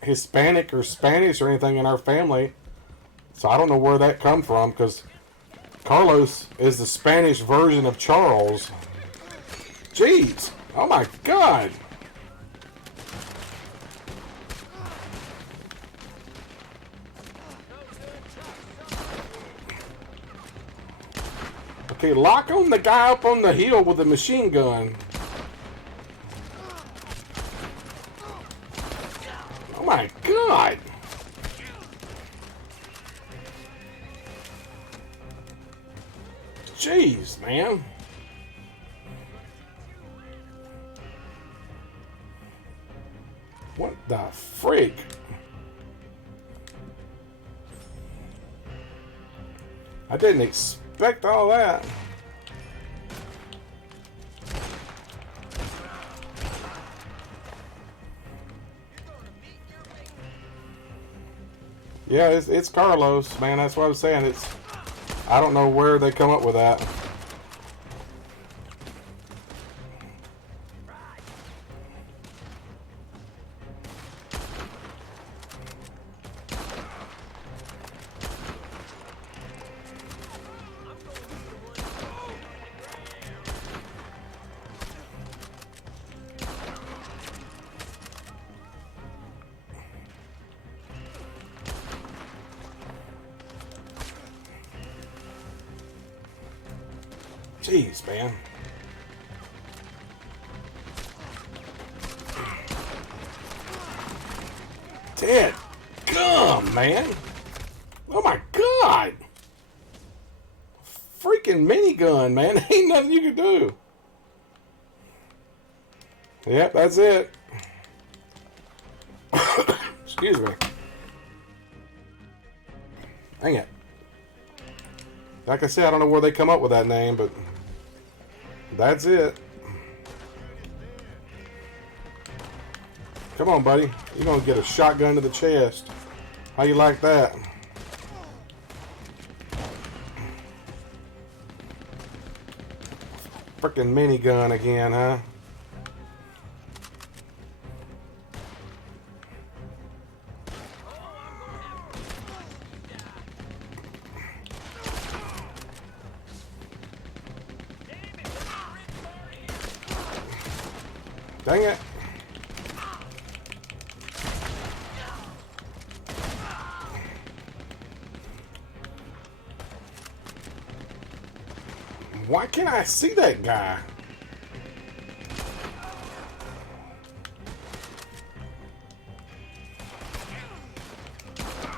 Hispanic or Spanish or anything in our family, so I don't know where that come from, because Carlos is the Spanish version of Charles. Jeez, oh my God. Okay, lock on the guy up on the hill with the machine gun. Oh my God. Jeez, man. What the freak? I didn't expect all that. Yeah, it's Carlos, man. That's what I was saying. I don't know where they come up with that. Jeez, man. Dead gum, man. Oh my God. Freaking minigun, man. Ain't nothing you can do. Yep, that's it. Excuse me. Dang it. Like I said, I don't know where they come up with that name, but that's it. Come on, buddy. You're going to get a shotgun to the chest. How you like that? Frickin' minigun again, huh? Dang it. Why can't I see that guy?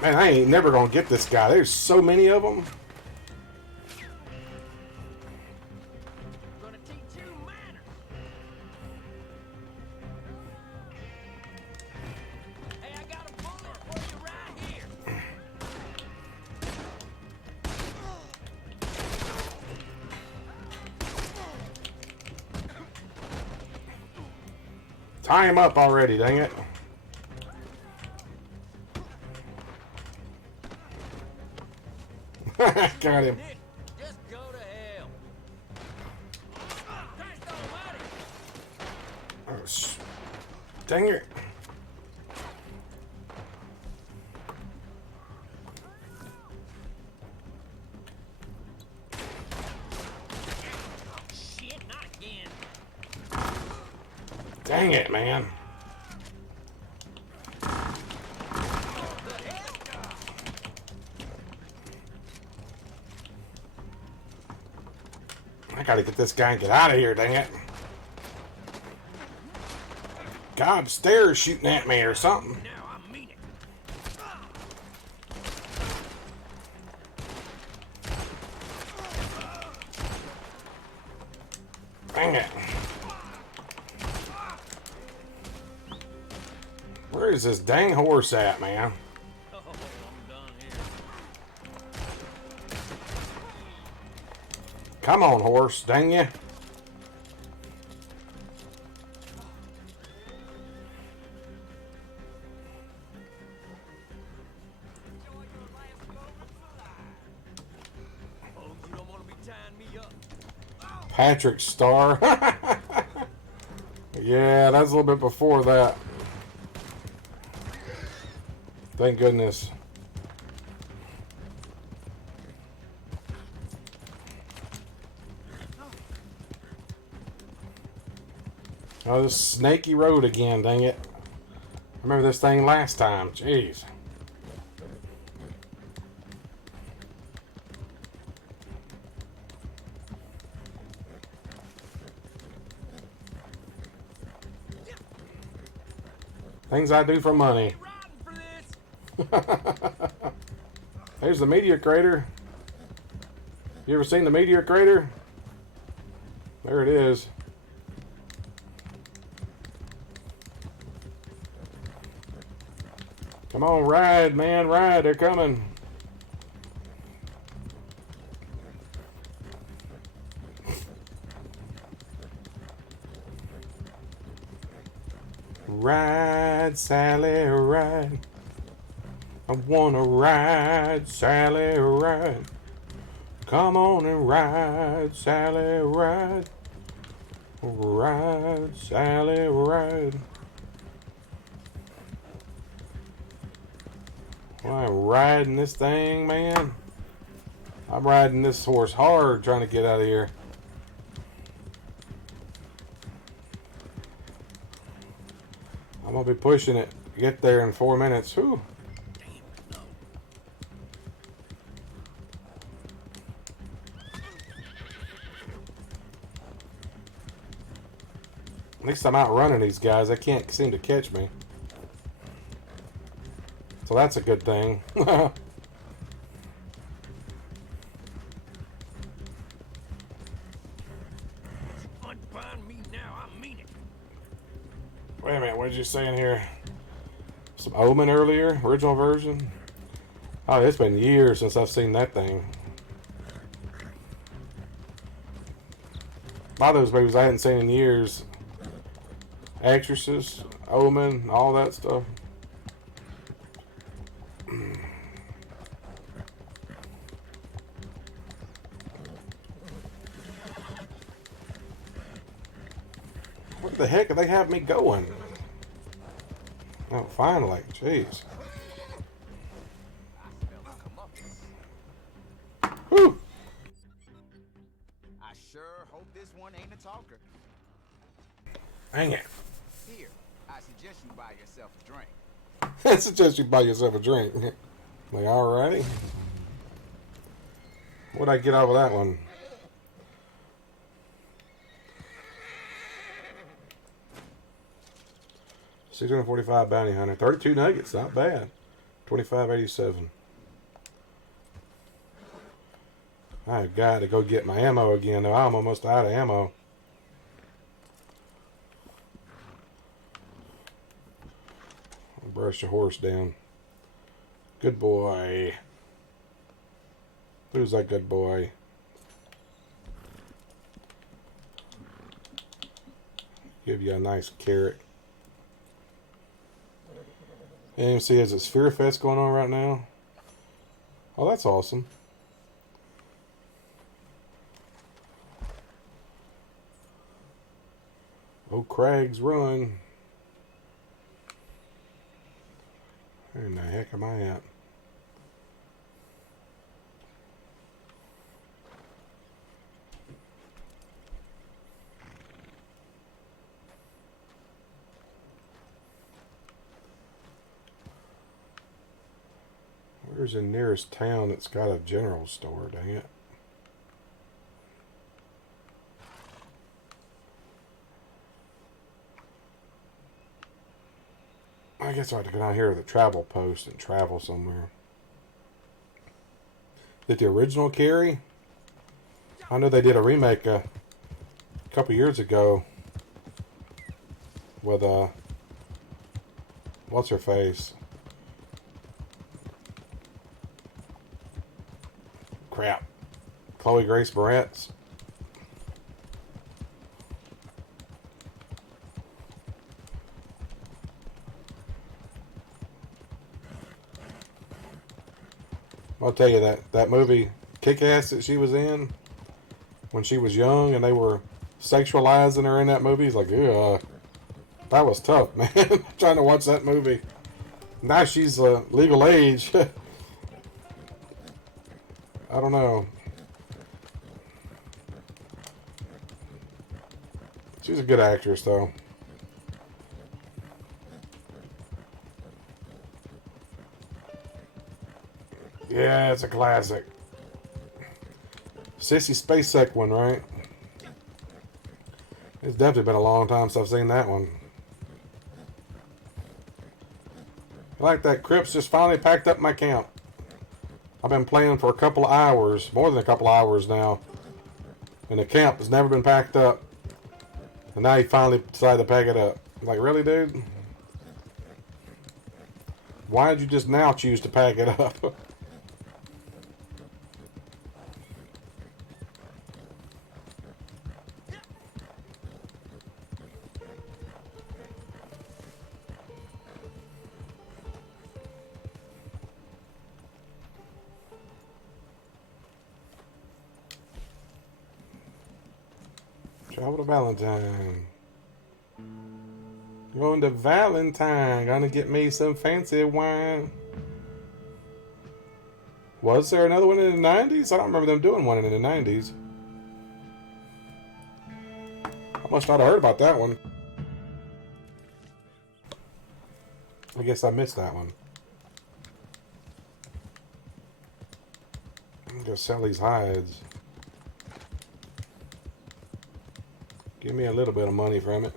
Man, I ain't never gonna get this guy. There's so many of them. Gonna teach you manners. Hey, I got a bullet for you right here. Tie him up already, dang it. Got him. Nick, just go to hell. Christ almighty. Oh, dang it. Shit, not again. Dang it, man. I gotta get this guy and get out of here, dang it. God upstairs shooting at me or something. Now I mean it. Dang it. Where is this dang horse at, man? Oh, I'm done here. Come on, horse, dang ya. Oh, you don't want to be tying me up. Petreak star. Yeah, that's a little bit before that. Thank goodness. Oh, this snaky road again, dang it. I remember this thing last time. Jeez. Things I do for money. Riding for this. There's the meteor crater. You ever seen the meteor crater? There it is. Come on, ride, man, ride. They're coming. Ride, Sally, ride. I wanna ride, Sally, ride. Come on and ride, Sally, ride. Ride, Sally, ride. Well, I'm riding this thing, man. I'm riding this horse hard trying to get out of here. I'm gonna be pushing it. Get there in 4 minutes. Whew. At least I'm outrunning these guys. They can't seem to catch me. So that's a good thing. Unbind me now, I mean it. Wait a minute, what did you say in here? Some Omen earlier? Original version? Oh, it's been years since I've seen that thing. A lot of those movies I hadn't seen in years. Exorcist, Omen, all that stuff. Where the heck do they have me going? Oh, finally. Jeez. Whew. I sure hope this one ain't a talker. Dang it. Here, I suggest you buy yourself a drink. I suggest you buy yourself a drink. Like, alrighty. What'd I get out of that one? 645 bounty hunter. 32 nuggets. Not bad. 2587. I've got to go get my ammo again, though. I'm almost out of ammo. I'll brush the horse down. Good boy. Who's that good boy? Give you a nice carrot. AMC has a Sphere Fest going on right now. Oh, that's awesome. Oh, Craig's Run. Where in the heck am I at? Where's the nearest town that's got a general store, dang it? I guess I have to go down here to the travel post and travel somewhere. Did the original carry? I know they did a remake a couple years ago with what's her face? Crap. Chloe Grace Moretz. I'll tell you that movie Kick-Ass that she was in when she was young and they were sexualizing her in that movie. It's like, that was tough, man. Trying to watch that movie. Now she's legal age. I don't know. She's a good actress, though. Yeah, it's a classic. Sissy Spacek one, right? It's definitely been a long time since I've seen that one. I like that Crips just finally packed up my camp. I've been playing for a couple of hours, more than a couple of hours now. And the camp has never been packed up. And now he finally decided to pack it up. I'm like, really, dude? Why did you just now choose to pack it up? Travel to Valentine. Going to Valentine. Gonna get me some fancy wine. Was there another one in the 90s? I don't remember them doing one in the 90s. I must not have heard about that one. I guess I missed that one. I'm gonna sell these hides. Give me a little bit of money from it.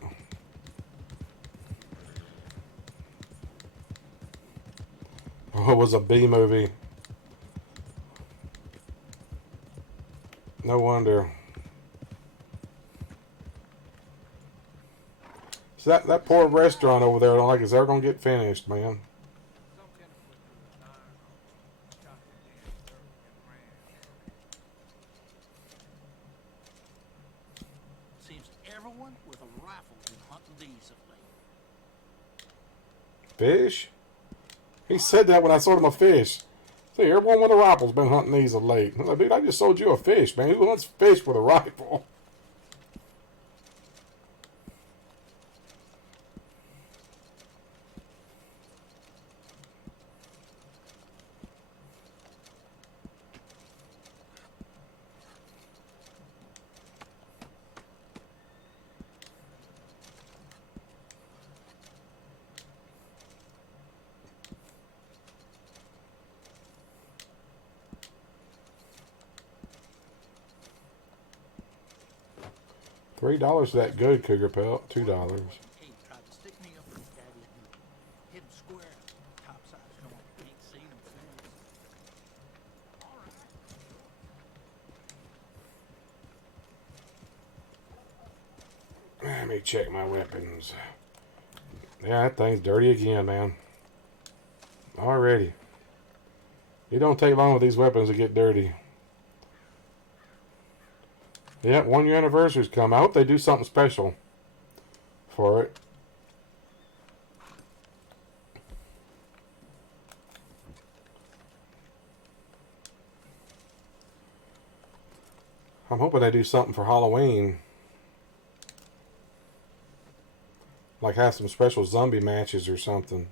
Oh, it was a B movie. No wonder. So that poor restaurant over there, I don't like, is ever gonna get finished, man. Everyone with a rifle been hunting these of late. Fish? He said that when I sold him a fish. See, everyone with a rifle's been hunting these of late. I'm like, dude, I just sold you a fish, man. Who hunts fish with a rifle? $3 for that good cougar pelt. $2. He tried to stick me up with Daddy's me check my weapons. Yeah, that thing's dirty again, man. Already. It don't take long with these weapons to get dirty. Yeah, 1 year anniversary's come. I hope they do something special for it. I'm hoping they do something for Halloween. Like have some special zombie matches or something.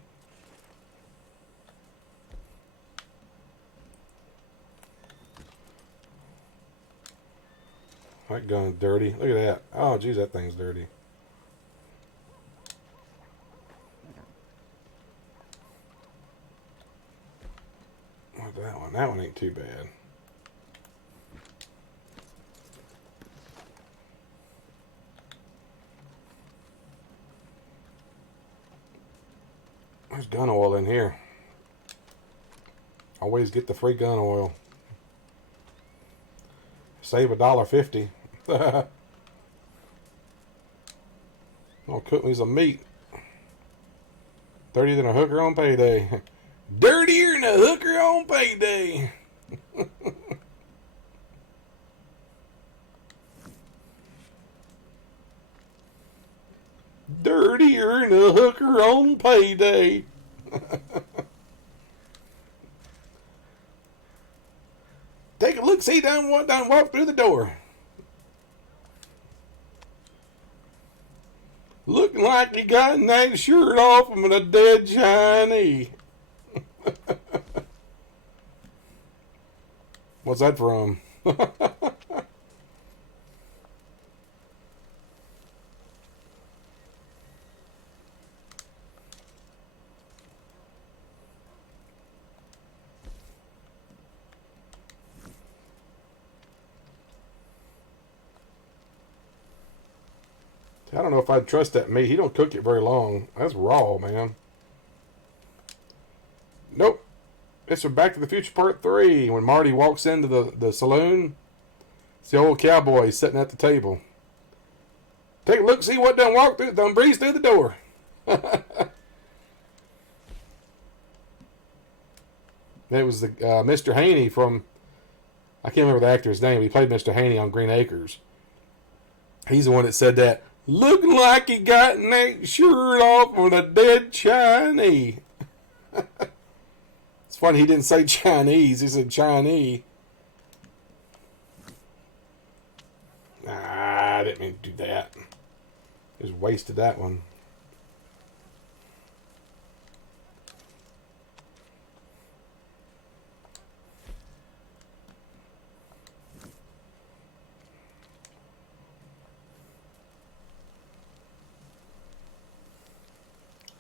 That gun's dirty. Look at that. Oh, geez, that thing's dirty. Look at that one. That one ain't too bad. There's gun oil in here. Always get the free gun oil. Save $1.50. I'll cook me some meat. Dirtier than a hooker on payday. Dirtier than a hooker on payday. Dirtier than a hooker on payday. Take a look, see, down walk through the door. Looking like he got that shirt off him and a dead Chinese. What's that from? I don't know if I'd trust that meat. He don't cook it very long. That's raw, man. Nope. It's from Back to the Future Part 3. When Marty walks into the saloon, it's the old cowboy sitting at the table. Take a look, see what done breeze through the door. It was the Mr. Haney from, I can't remember the actor's name. He played Mr. Haney on Green Acres. He's the one that said that. Looking like he got that shirt off on a dead Chinese. It's funny he didn't say Chinese, he said Chinese. Nah, I didn't mean to do that. Just wasted that one.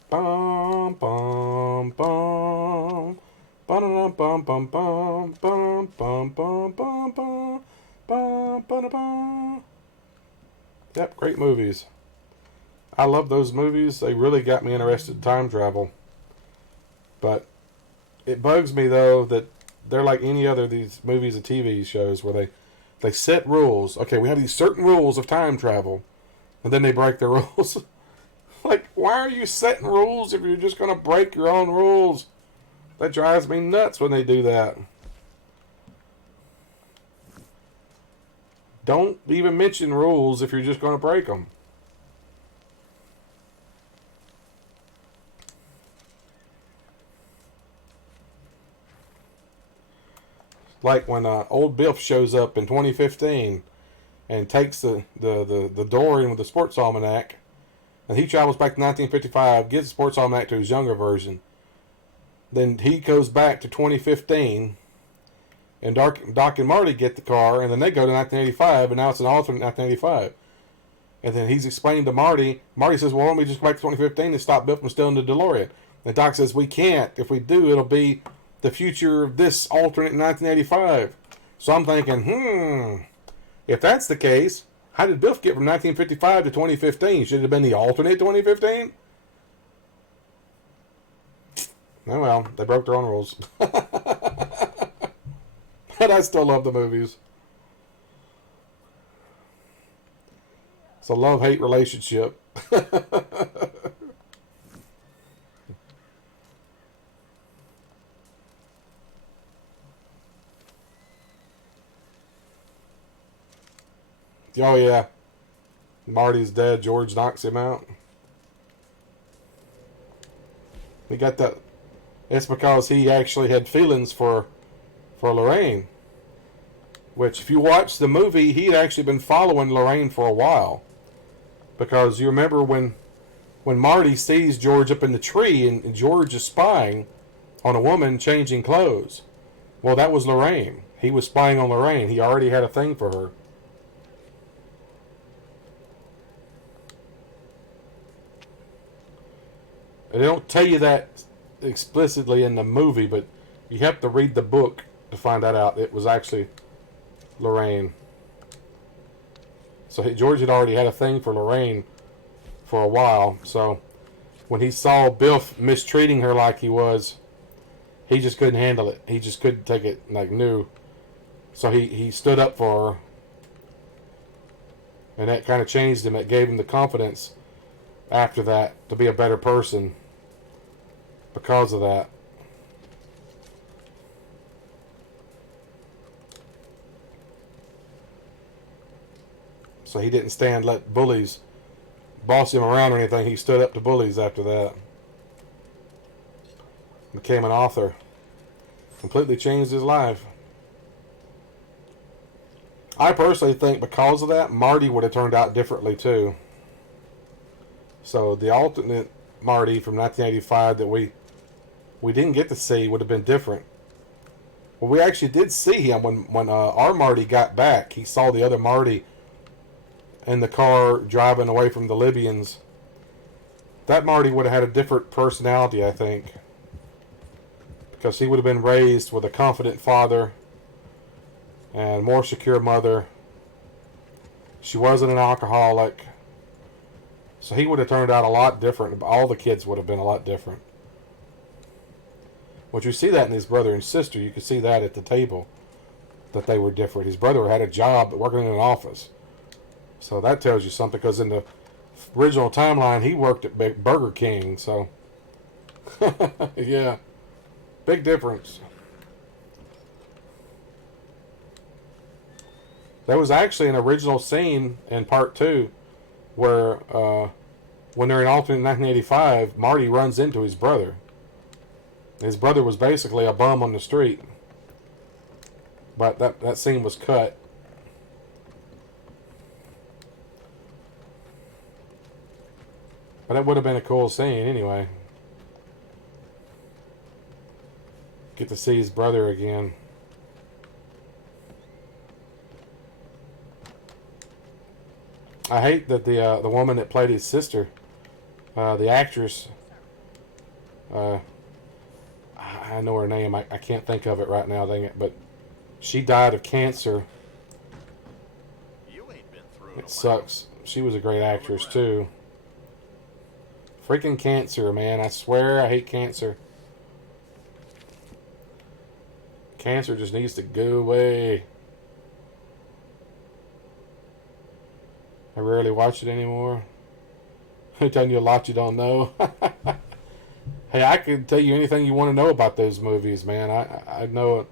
Bum bum bum, ba-da-dum bum bum bum, bum bum bum bum bum, bum ba-da-bum. Yep, great movies. I love those movies. They really got me interested in time travel. But it bugs me though that they're like any other of these movies and TV shows where they set rules. Okay, we have these certain rules of time travel, and then they break the rules. Like, why are you setting rules if you're just going to break your own rules? That drives me nuts when they do that. Don't even mention rules if you're just going to break them. Like when old Biff shows up in 2015 and takes the door in with the sports almanac. And he travels back to 1955, gives the sports almanac to his younger version. Then he goes back to 2015, and Doc and Marty get the car, and then they go to 1985, and now it's an alternate 1985. And then he's explaining to Marty. Marty says, well, why don't we just go back to 2015 and stop Biff from stealing the DeLorean? And Doc says, we can't. If we do, it'll be the future of this alternate in 1985. So I'm thinking, if that's the case, how did Biff get from 1955 to 2015? Should it have been the alternate 2015? Oh well, they broke their own rules. But I still love the movies. It's a love-hate relationship. Oh yeah, Marty's dead. George knocks him out. We got that. It's because he actually had feelings for Lorraine. Which, if you watch the movie, he'd actually been following Lorraine for a while. Because you remember when Marty sees George up in the tree and George is spying on a woman changing clothes. Well, that was Lorraine. He was spying on Lorraine. He already had a thing for her. They don't tell you that explicitly in the movie, but you have to read the book to find that out. It was actually Lorraine. So George had already had a thing for Lorraine for a while. So when he saw Biff mistreating her like he was, he just couldn't handle it. He just couldn't take it like new. So he stood up for her. And that kind of changed him. It gave him the confidence after that to be a better person because of that. So he didn't let bullies boss him around or anything. He stood up to bullies after that. Became an author. Completely changed his life. I personally think because of that, Marty would have turned out differently too. So the alternate Marty from 1985 that we didn't get to see would have been different. Well, we actually did see him when our Marty got back. He saw the other Marty in the car driving away from the Libyans. That Marty would have had a different personality, I think. Because he would have been raised with a confident father and more secure mother. She wasn't an alcoholic. So he would have turned out a lot different. All the kids would have been a lot different. But you see that in his brother and sister. You could see that at the table, that they were different. His brother had a job working in an office. So that tells you something, because in the original timeline, he worked at Burger King. So, yeah, big difference. There was actually an original scene in part 2 where when they're in alternate 1985, Marty runs into his brother. His brother was basically a bum on the street. But that scene was cut. But that would have been a cool scene anyway. Get to see his brother again. I hate that the woman that played his sister, the actress, I know her name. I can't think of it right now, dang it. But she died of cancer. You ain't been through It sucks. She was a great actress too. Freaking cancer, man. I swear I hate cancer. Cancer just needs to go away. I rarely watch it anymore. I'm telling you a lot you don't know. Hey, I can tell you anything you want to know about those movies, man. I know it.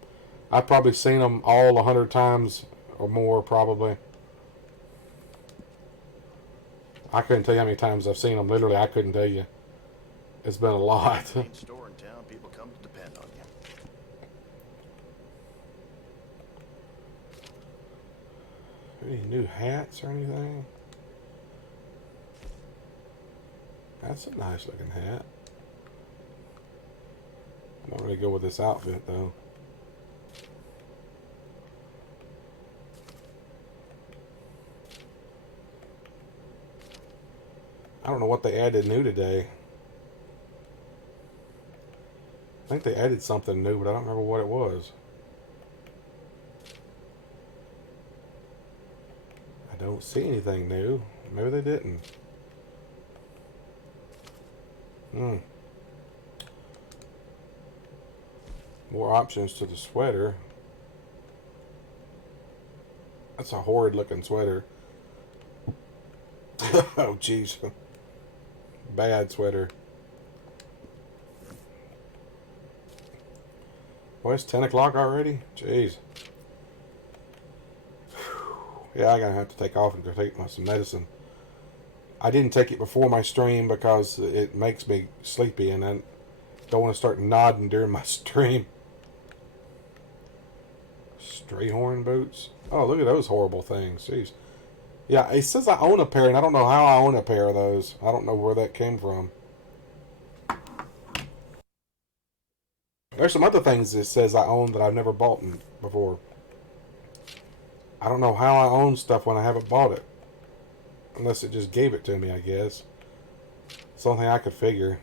I've probably seen them all 100 times or more, probably. I couldn't tell you how many times I've seen them. Literally, I couldn't tell you. It's been a lot. Main store in town, people come to depend on you. Any new hats or anything? That's a nice looking hat. I don't really go with this outfit though. I don't know what they added new today. I think they added something new, but I don't remember what it was. I don't see anything new. Maybe they didn't. More options to the sweater. That's a horrid looking sweater. Oh, jeez. Bad sweater. Well, it's 10 o'clock already? Jeez. Yeah, I'm going to have to take off and go take some medicine. I didn't take it before my stream because it makes me sleepy and I don't want to start nodding during my stream. Strayhorn boots? Oh, look at those horrible things. Jeez. Yeah, it says I own a pair, and I don't know how I own a pair of those. I don't know where that came from. There's some other things it says I own that I've never bought before. I don't know how I own stuff when I haven't bought it. Unless it just gave it to me, I guess. Something I could figure.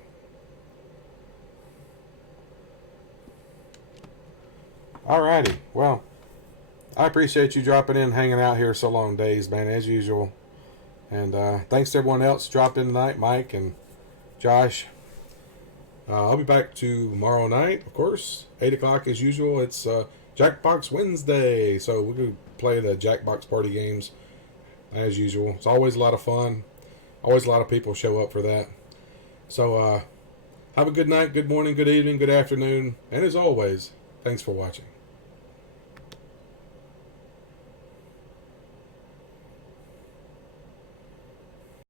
Alrighty, well, I appreciate you dropping in, hanging out here so long days, man, as usual. And thanks to everyone else dropping tonight, Mike and Josh. I'll be back tomorrow night, of course, 8 o'clock as usual. It's Jackbox Wednesday, so we're going to play the Jackbox party games as usual. It's always a lot of fun. Always a lot of people show up for that. So have a good night, good morning, good evening, good afternoon, and as always, thanks for watching.